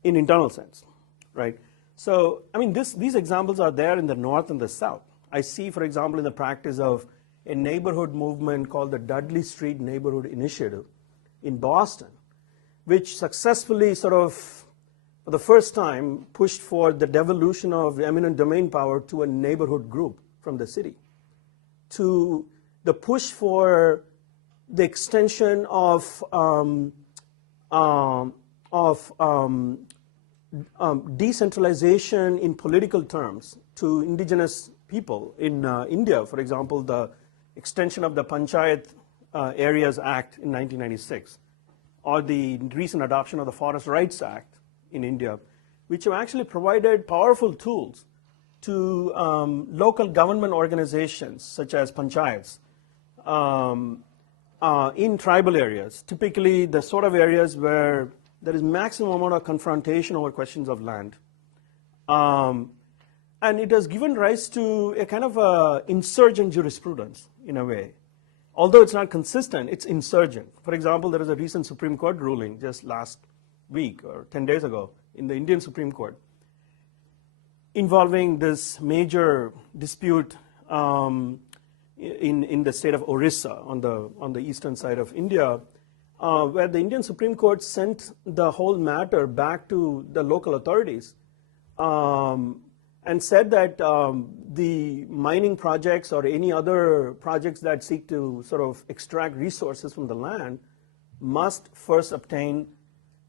in internal sense, right? So, these examples are there in the North and the South. I see, for example, in the practice of a neighborhood movement called the Dudley Street Neighborhood Initiative in Boston, which successfully sort of, for the first time, pushed for the devolution of eminent domain power to a neighborhood group from the city, to the push for the extension of decentralization in political terms to indigenous people. In India, for example, the extension of the Panchayat Areas Act in 1996, or the recent adoption of the Forest Rights Act in India, which have actually provided powerful tools to local government organizations such as panchayats in tribal areas, typically the sort of areas where there is maximum amount of confrontation over questions of land. And it has given rise to a kind of insurgent jurisprudence in a way. Although it's not consistent, it's insurgent. For example, there is a recent Supreme Court ruling just last week or 10 days ago in the Indian Supreme Court involving this major dispute in the state of Orissa on the eastern side of India, where the Indian Supreme Court sent the whole matter back to the local authorities and said that the mining projects or any other projects that seek to sort of extract resources from the land must first obtain,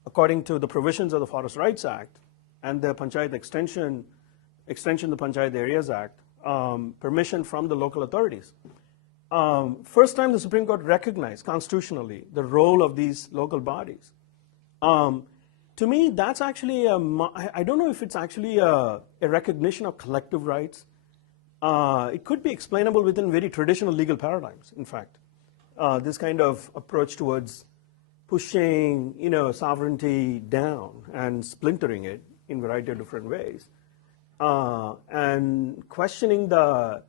according to the provisions of the Forest Rights Act and the Panchayat extension of the Panchayat Areas Act, permission from the local authorities. First time the Supreme Court recognized constitutionally the role of these local bodies. To me, that's actually, I don't know if it's actually a recognition of collective rights. It could be explainable within very traditional legal paradigms, in fact. This kind of approach towards pushing, sovereignty down and splintering it in a variety of different ways. And questioning the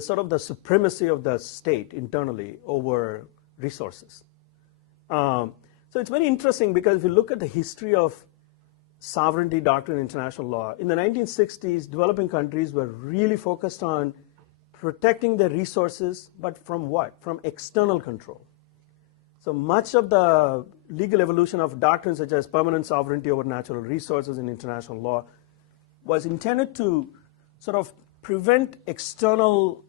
sort of the supremacy of the state internally over resources. So it's very interesting because if you look at the history of sovereignty doctrine in international law. In the 1960s, developing countries were really focused on protecting their resources, but from what? From external control. So much of the legal evolution of doctrines such as permanent sovereignty over natural resources in international law was intended to sort of prevent external,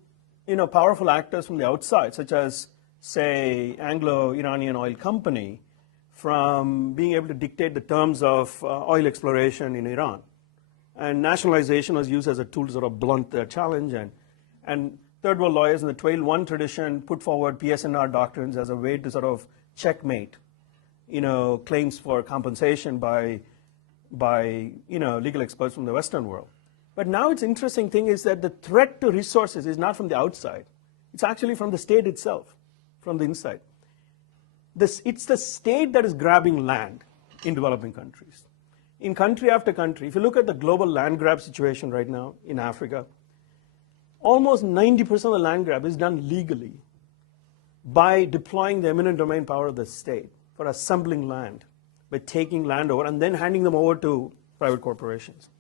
powerful actors from the outside, such as, say, Anglo-Iranian Oil Company, from being able to dictate the terms of oil exploration in Iran. And nationalization was used as a tool to sort of blunt their challenge. And third world lawyers in the 12-1 tradition put forward PSNR doctrines as a way to sort of checkmate, claims for compensation by legal experts from the Western world. But now it's interesting thing is that the threat to resources is not from the outside. It's actually from the state itself, from the inside. It's the state that is grabbing land in developing countries. In country after country, if you look at the global land grab situation right now in Africa, almost 90% of the land grab is done legally by deploying the eminent domain power of the state for assembling land, by taking land over and then handing them over to private corporations.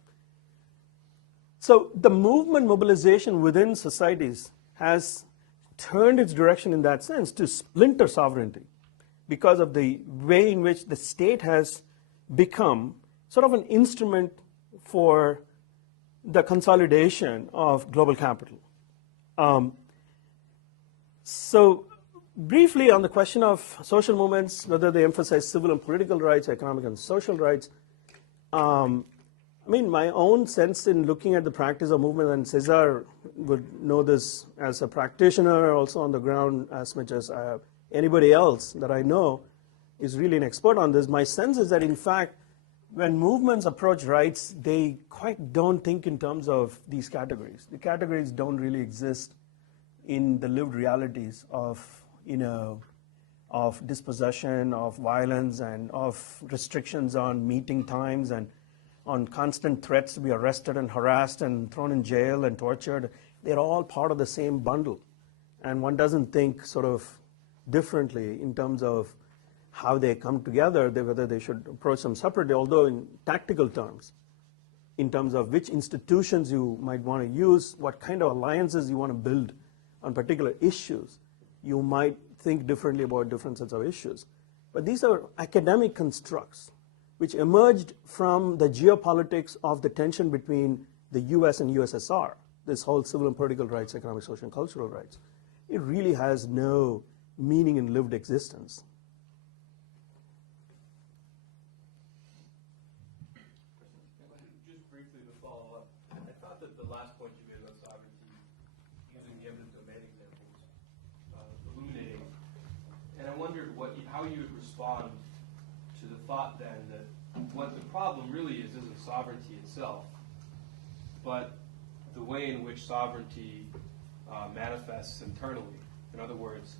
So the movement mobilization within societies has turned its direction in that sense to splinter sovereignty because of the way in which the state has become sort of an instrument for the consolidation of global capital. So briefly on the question of social movements, whether they emphasize civil and political rights, economic and social rights, my own sense in looking at the practice of movement, and Cesar would know this as a practitioner, also on the ground as much as anybody else that I know is really an expert on this. My sense is that, in fact, when movements approach rights, they quite don't think in terms of these categories. The categories don't really exist in the lived realities of, of dispossession, of violence, and of restrictions on meeting times, and on constant threats to be arrested and harassed and thrown in jail and tortured. They're all part of the same bundle. And one doesn't think sort of differently in terms of how they come together, whether they should approach them separately, although in tactical terms, in terms of which institutions you might want to use, what kind of alliances you want to build on particular issues, you might think differently about different sets of issues. But these are academic constructs which emerged from the geopolitics of the tension between the US and USSR, this whole civil and political rights, economic, social, and cultural rights. It really has no meaning in lived existence. Just briefly to follow up, I thought that the last point you made about sovereignty, using the eminent domain example, was illuminating. And I wondered how you would respond to the thought then that what the problem really is isn't sovereignty itself, but the way in which sovereignty manifests internally. In other words,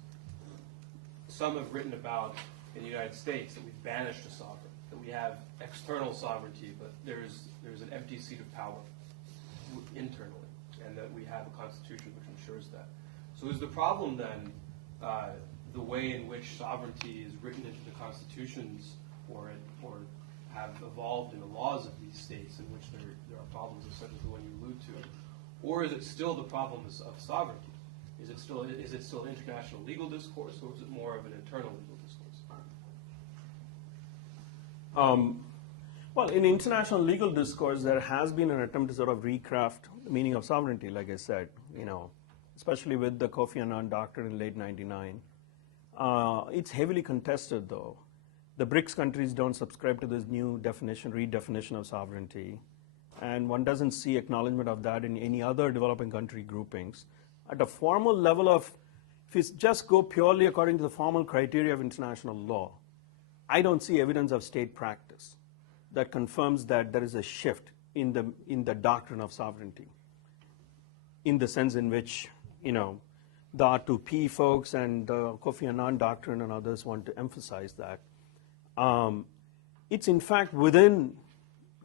some have written about in the United States that we've banished a sovereign, that we have external sovereignty, but there's an empty seat of power internally, and that we have a constitution which ensures that. So is the problem then the way in which sovereignty is written into the constitutions or have evolved in the laws of these states in which there are problems such as the one you allude to? Or is it still the problems of sovereignty? Is it still international legal discourse, or is it more of an internal legal discourse? Well, in international legal discourse, there has been an attempt to sort of recraft the meaning of sovereignty, like I said, especially with the Kofi Annan doctrine in late '99. It's heavily contested, though. The BRICS countries don't subscribe to this new redefinition of sovereignty, and one doesn't see acknowledgement of that in any other developing country groupings. At a formal level if you just go purely according to the formal criteria of international law, I don't see evidence of state practice that confirms that there is a shift in the doctrine of sovereignty, in the sense in which, the R2P folks and the Kofi Annan doctrine and others want to emphasize that. It's in fact within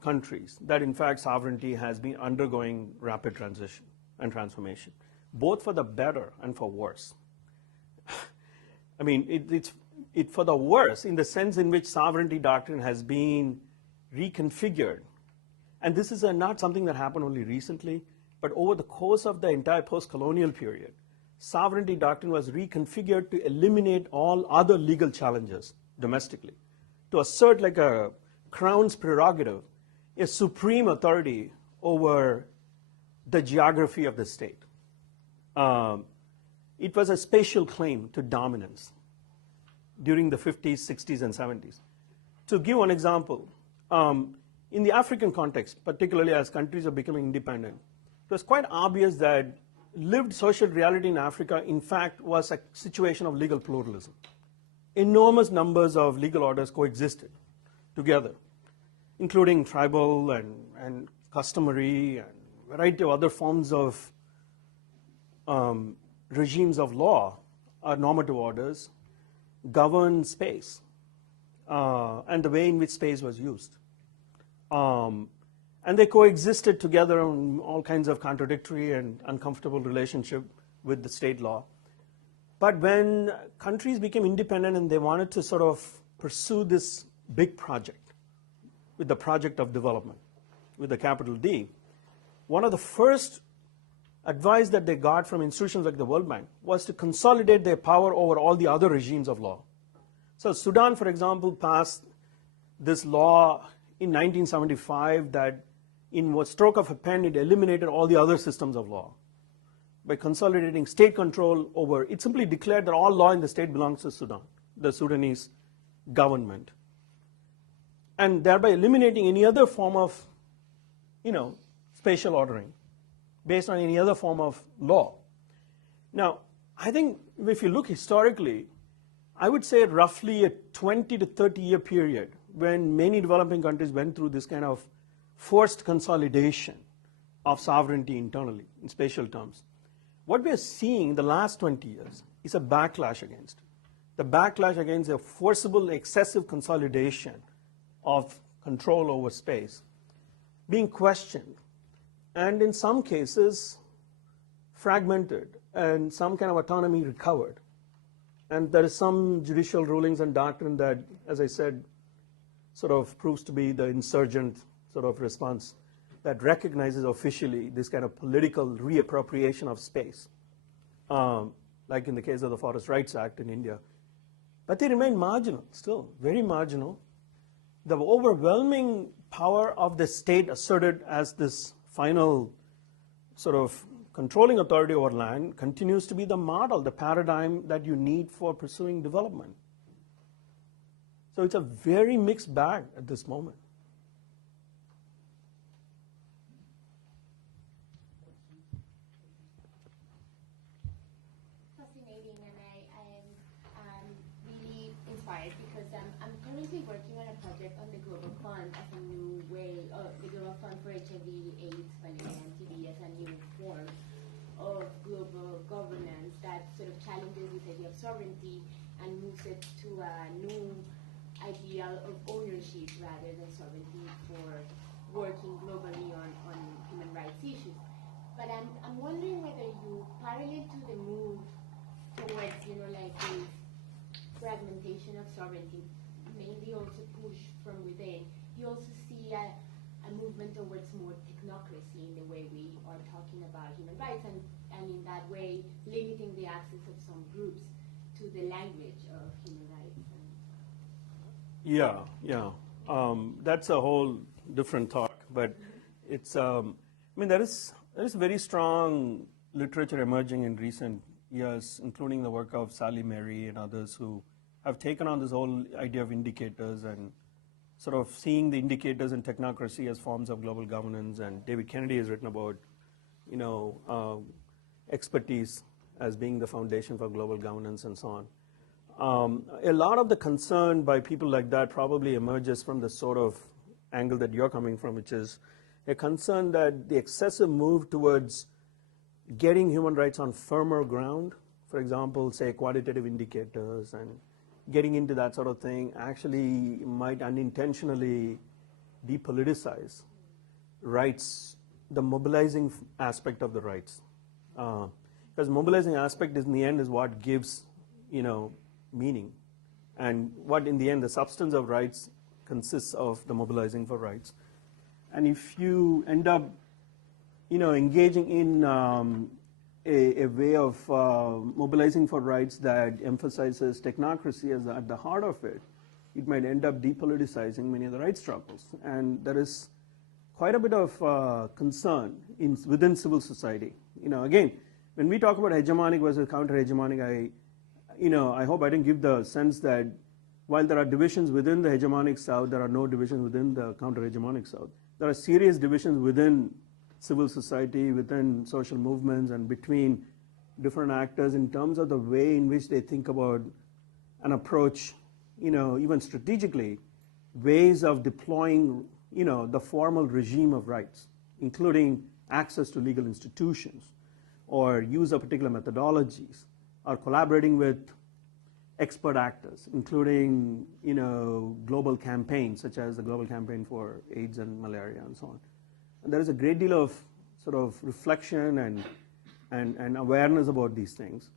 countries that in fact sovereignty has been undergoing rapid transition and transformation, both for the better and for worse. It's for the worse in the sense in which sovereignty doctrine has been reconfigured, and this is not something that happened only recently, but over the course of the entire post-colonial period, sovereignty doctrine was reconfigured to eliminate all other legal challenges domestically, to assert like a crown's prerogative, a supreme authority over the geography of the state. It was a spatial claim to dominance during the 50s, 60s, and 70s. To give one example, in the African context, particularly as countries are becoming independent, it was quite obvious that lived social reality in Africa, in fact, was a situation of legal pluralism. Enormous numbers of legal orders coexisted together, including tribal and customary and a variety of other forms of regimes of law, normative orders, govern space and the way in which space was used. And they coexisted together in all kinds of contradictory and uncomfortable relationship with the state law. But when countries became independent and they wanted to sort of pursue this big project, with the project of development, with a capital D, one of the first advice that they got from institutions like the World Bank was to consolidate their power over all the other regimes of law. So Sudan, for example, passed this law in 1975 that in one stroke of a pen, it eliminated all the other systems of law. By consolidating state control over, it simply declared that all law in the state belongs to Sudan, the Sudanese government. And thereby eliminating any other form of, spatial ordering based on any other form of law. Now, I think if you look historically, I would say roughly a 20 to 30 year period when many developing countries went through this kind of forced consolidation of sovereignty internally in spatial terms. What we are seeing in the last 20 years is a backlash against it. The backlash against a forcible, excessive consolidation of control over space being questioned, and in some cases fragmented and some kind of autonomy recovered. And there is some judicial rulings and doctrine that, as I said, sort of proves to be the insurgent sort of response that recognizes officially this kind of political reappropriation of space, like in the case of the Forest Rights Act in India. But they remain marginal, still, very marginal. The overwhelming power of the state asserted as this final sort of controlling authority over land continues to be the model, the paradigm that you need for pursuing development. So it's a very mixed bag at this moment. Fascinating, and I am really inspired because I'm currently working on a project on the Global Fund as a new way, the Global Fund for HIV/AIDS, malaria, and TB as a new form of global governance that sort of challenges this idea of sovereignty and moves it to a new ideal of ownership rather than sovereignty for working globally on human rights issues. But I'm wondering whether you, parallel to the move towards, like this fragmentation of sovereignty, mainly also push from within, you also see a movement towards more technocracy in the way we are talking about human rights, and in that way limiting the access of some groups to the language of human rights. Yeah. That's a whole different talk, but it's, there is very strong literature emerging in recent years, including the work of Sally Mary and others who have taken on this whole idea of indicators and sort of seeing the indicators in technocracy as forms of global governance. And David Kennedy has written about, expertise as being the foundation for global governance and so on. A lot of the concern by people like that probably emerges from the sort of angle that you're coming from, which is a concern that the excessive move towards getting human rights on firmer ground, for example, say quantitative indicators and getting into that sort of thing, actually might unintentionally depoliticize rights, the mobilizing aspect of the rights. Because mobilizing aspect is, in the end, is what gives, meaning. And what, in the end, the substance of rights consists of the mobilizing for rights. And if you end up, engaging in a way of mobilizing for rights that emphasizes technocracy as at the heart of it, it might end up depoliticizing many of the rights struggles. And there is quite a bit of concern within civil society. Again, when we talk about hegemonic versus counter-hegemonic, I hope I didn't give the sense that while there are divisions within the hegemonic South, there are no divisions within the counter-hegemonic South. There are serious divisions within civil society, within social movements, and between different actors in terms of the way in which they think about an approach, even strategically, ways of deploying, the formal regime of rights, including access to legal institutions, or use of particular methodologies, or collaborating with expert actors, including, global campaigns, such as the Global Campaign for AIDS and Malaria and so on. And there is a great deal of sort of reflection and awareness about these things.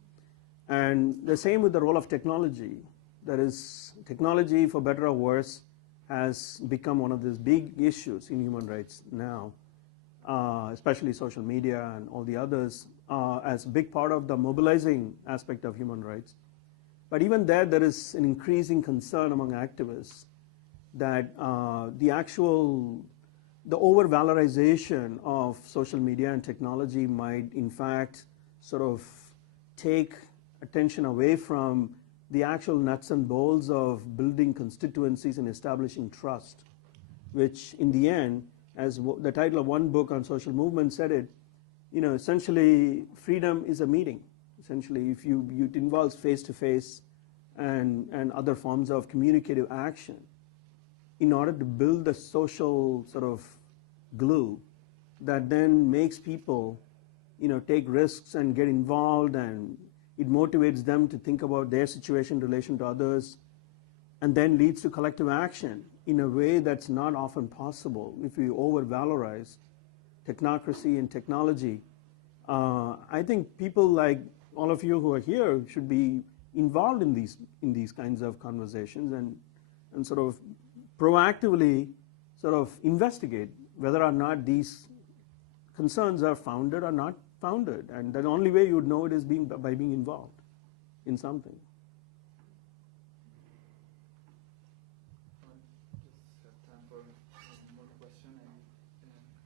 And the same with the role of technology. There is technology, for better or worse, has become one of these big issues in human rights now, especially social media and all the others, as a big part of the mobilizing aspect of human rights. But even there is an increasing concern among activists that the over-valorization of social media and technology might, in fact, sort of take attention away from the actual nuts and bolts of building constituencies and establishing trust, which in the end, as the title of one book on social movement said it, essentially freedom is a meeting. Essentially, if it involves face-to-face and other forms of communicative action, in order to build the social sort of glue that then makes people, take risks and get involved, and it motivates them to think about their situation in relation to others, and then leads to collective action in a way that's not often possible if we over-valorize technocracy and technology. I think people like all of you who are here should be involved in these kinds of conversations and sort of proactively sort of investigate whether or not these concerns are founded or not founded. And the only way you would know it is by being involved in something. Just have time for one more question.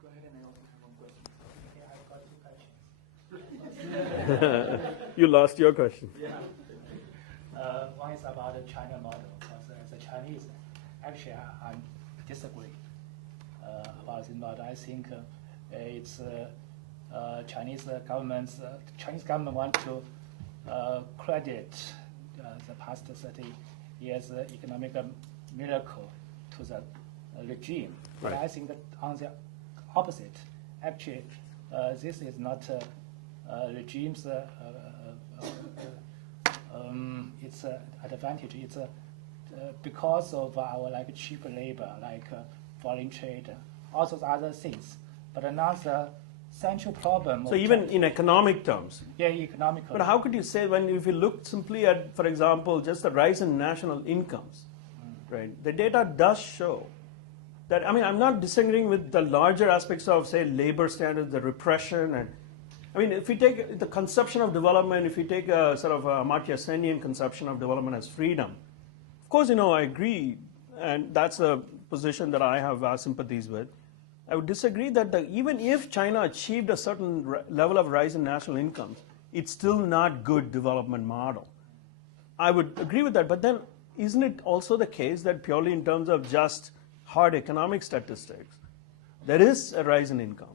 Go ahead, and I also have one question. Okay, I've got 2 questions. You lost your question. Yeah. One is about the China model, because as a Chinese, actually I disagree about this model. I think it's Chinese government want to credit the past 30 years economic miracle to the regime. Right. But I think that on the opposite, actually, this is not regime's its advantage. It's because of our cheap labor, foreign trade, all those other things. But another central problem. So even in economic terms. Yeah, economical. But how could you say if you look simply at, for example, just the rise in national incomes, right? The data does show that, I'm not disagreeing with the larger aspects of, say, labor standards, the repression, and if we take the conception of development, if we take a sort of a Amartya Senian conception of development as freedom, of course, I agree, and that's a position that I have sympathies with. I would disagree that even if China achieved a certain level of rise in national incomes, it's still not good development model. I would agree with that, but then isn't it also the case that purely in terms of just hard economic statistics, there is a rise in income?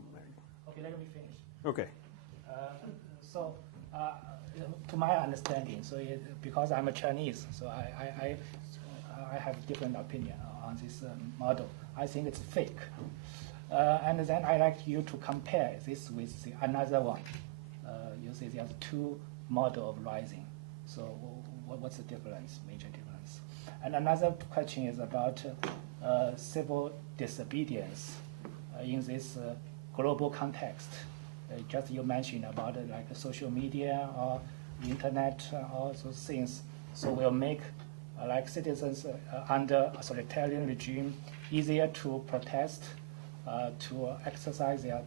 Okay, let me finish. Okay. So, to my understanding, because I'm a Chinese, so I have a different opinion on this model. I think it's fake. And then I like you to compare this with another one. You say there's 2 models of rising. So what's the difference, major difference? And another question is about civil disobedience in this global context. Just you mentioned about social media or internet, all those things. So will make like citizens under authoritarian regime easier to protest, to exercise their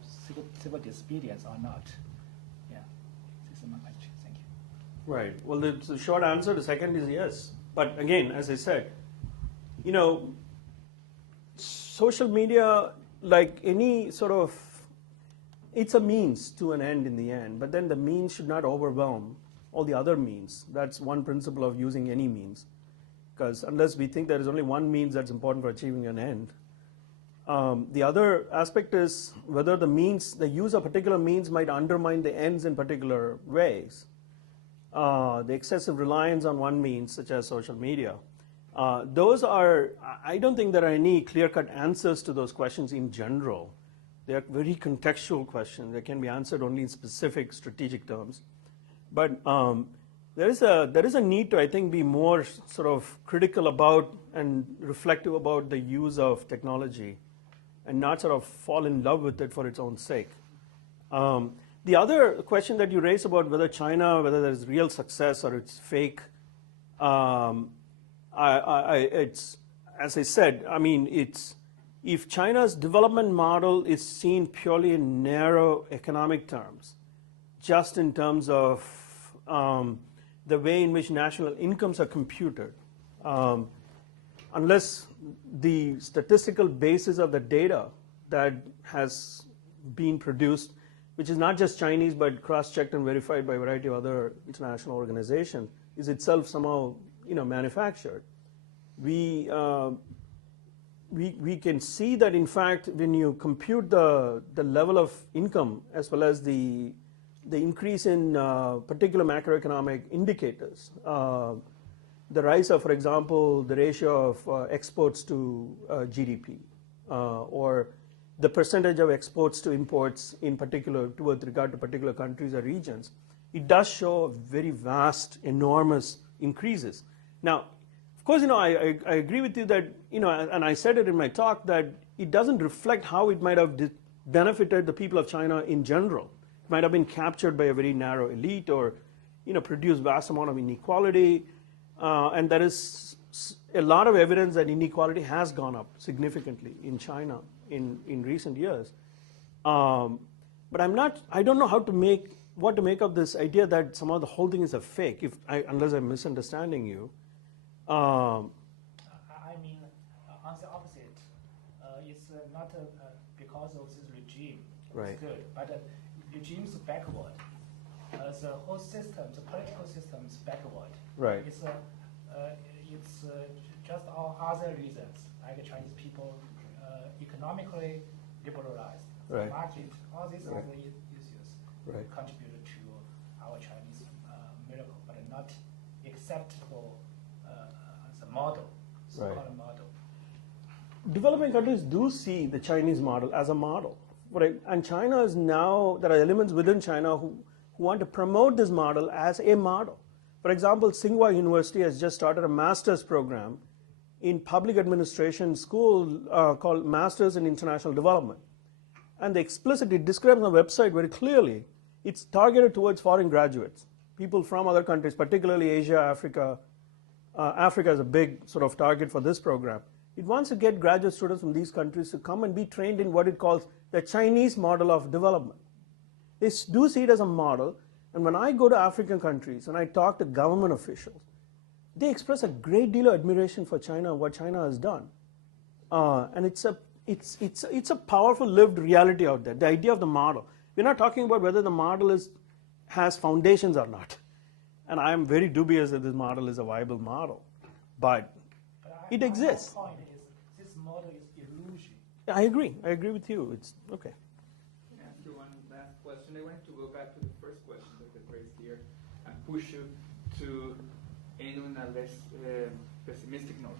civil disobedience or not? Yeah, this is my question. Thank you. Right. Well, the short answer, the second is yes. But again, as I said, social media, like any sort of, it's a means to an end in the end, but then the means should not overwhelm all the other means. That's one principle of using any means. Because unless we think there is only one means that's important for achieving an end. The other aspect is whether the use of particular means might undermine the ends in particular ways. The excessive reliance on one means, such as social media. I don't think there are any clear-cut answers to those questions in general. They are very contextual questions. They can be answered only in specific strategic terms. But there is a need to, I think, be more sort of critical about and reflective about the use of technology and not sort of fall in love with it for its own sake. The other question that you raised about whether there's real success or it's fake, it's, as I said, I mean, if China's development model is seen purely in narrow economic terms, just in terms of the way in which national incomes are computed, unless the statistical basis of the data that has been produced, which is not just Chinese but cross-checked and verified by a variety of other international organizations, is itself somehow manufactured. We can see that, in fact, when you compute the level of income as well as the increase in particular macroeconomic indicators, the rise of, for example, the ratio of exports to GDP, or the percentage of exports to imports in particular with regard to particular countries or regions, it does show very vast, enormous increases. Now, of course, I agree with you that, and I said it in my talk, that it doesn't reflect how it might have benefited the people of China in general. It might have been captured by a very narrow elite or, produced vast amount of inequality. And there is a lot of evidence that inequality has gone up significantly in China in recent years. But I don't know what to make of this idea that somehow the whole thing is a fake, unless I'm misunderstanding you. I mean, on the opposite, it's not because of this regime. Right. It's good, but regime's backward. The whole system, the political system is backward. Right. It's just all other reasons, like Chinese people economically liberalized, right. market, all these right. other issues right. contributed to our Chinese miracle, but not acceptable as a model, so-called right. model. Developing countries do see the Chinese model as a model. Right? And China is now, there are elements within China who want to promote this model as a model. For example, Tsinghua University has just started a master's program in public administration school called Masters in International Development. And it describes on the website very clearly, it's targeted towards foreign graduates, people from other countries, particularly Asia, Africa. Africa is a big sort of target for this program. It wants to get graduate students from these countries to come and be trained in what it calls the Chinese model of development. They do see it as a model, and when I go to African countries and I talk to government officials, they express a great deal of admiration for China and what China has done. And it's a powerful lived reality out there, the idea of the model. We're not talking about whether the model has foundations or not. And I'm very dubious that this model is a viable model. But it exists. My point is, this model is illusion. I agree. I agree with you. It's okay. Can I ask you one last question? I wanted to go back to the first question that was raised here and push you to end on a less pessimistic note.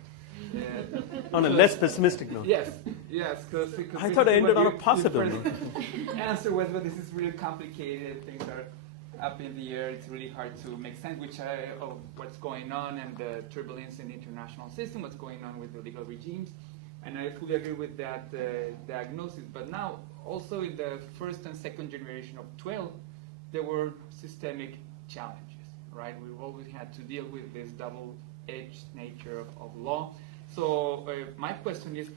On a less pessimistic note. Yes, because I thought I ended on a positive note. Answer was, well, this is really complicated. Things are up in the air. It's really hard to make sense of what's going on and the turbulence in the international system, what's going on with the legal regimes. And I fully agree with that diagnosis. But now, also in the first and second generation of 12, there were systemic challenges, right? We've always had to deal with this double-edged nature of law. So my question is,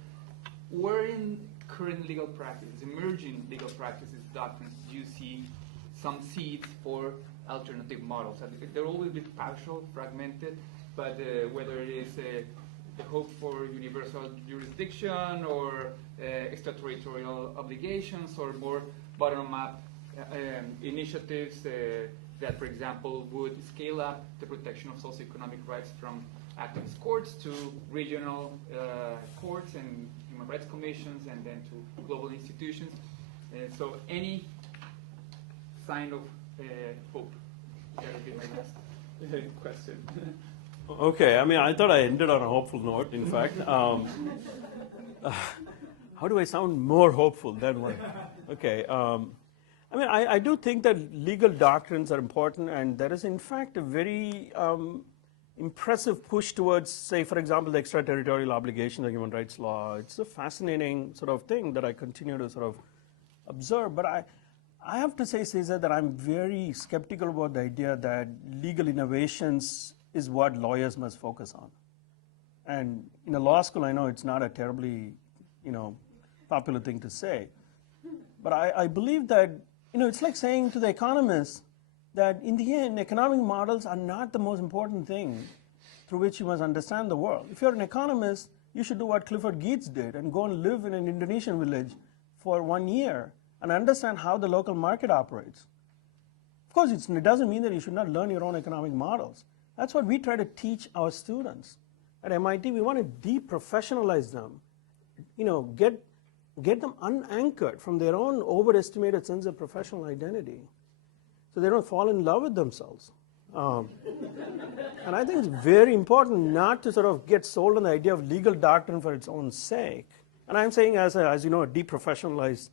where in current legal practices, emerging legal practices, doctrines, do you see some seeds for alternative models? They're always been partial, fragmented, but whether it is the hope for universal jurisdiction or extraterritorial obligations or more bottom-up initiatives that, for example, would scale up the protection of socioeconomic rights from activist courts to regional courts and human rights commissions and then to global institutions. So any sign of hope? That would be my last question. Okay, I mean, I thought I ended on a hopeful note, in fact. How do I sound more hopeful than one? Okay, I mean, I do think that legal doctrines are important, and there is, in fact, a very impressive push towards, say, for example, the extraterritorial obligation of human rights law. It's a fascinating sort of thing that I continue to sort of observe, but I have to say, Cesar, that I'm very skeptical about the idea that legal innovations is what lawyers must focus on. And in a law school, I know it's not a terribly, popular thing to say, but I believe that, it's like saying to the economists that in the end, economic models are not the most important thing through which you must understand the world. If you're an economist, you should do what Clifford Geertz did and go and live in an Indonesian village for 1 year and understand how the local market operates. Of course, it doesn't mean that you should not learn your own economic models. That's what we try to teach our students. At MIT, we want to deprofessionalize them, get them unanchored from their own overestimated sense of professional identity so they don't fall in love with themselves. And I think it's very important not to sort of get sold on the idea of legal doctrine for its own sake. And I'm saying as you know, a deprofessionalized,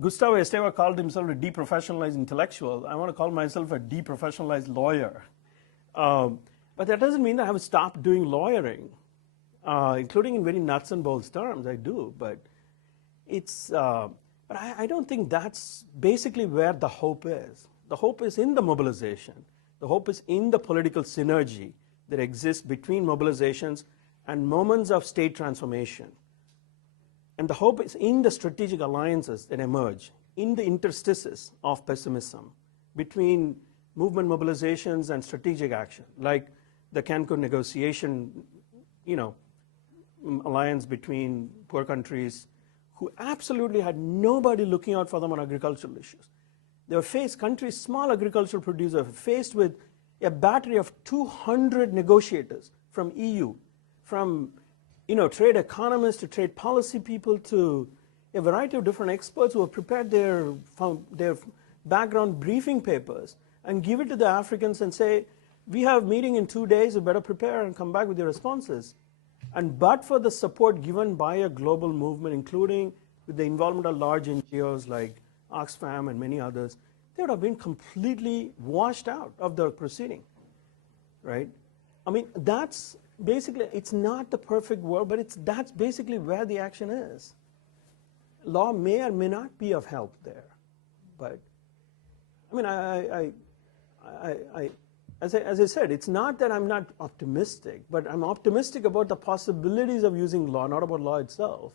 Gustavo Esteva called himself a deprofessionalized intellectual. I want to call myself a deprofessionalized lawyer. But that doesn't mean that I have stopped doing lawyering, including in very nuts and bolts terms. I do, but but I don't think that's basically where the hope is. The hope is in the mobilization. The hope is in the political synergy that exists between mobilizations and moments of state transformation. And the hope is in the strategic alliances that emerge, in the interstices of pessimism between movement mobilizations and strategic action, like the Cancun negotiation, alliance between poor countries who absolutely had nobody looking out for them on agricultural issues. They were countries, small agricultural producers, faced with a battery of 200 negotiators from EU, from trade economists to trade policy people to a variety of different experts who have prepared their background briefing papers and give it to the Africans and say, we have a meeting in 2 days, you better prepare and come back with your responses. And but for the support given by a global movement, including with the involvement of large NGOs like Oxfam and many others, they would have been completely washed out of the proceeding, right? I mean, that's basically, it's not the perfect world, but that's basically where the action is. Law may or may not be of help there, but I mean, as I said, it's not that I'm not optimistic, but I'm optimistic about the possibilities of using law, not about law itself.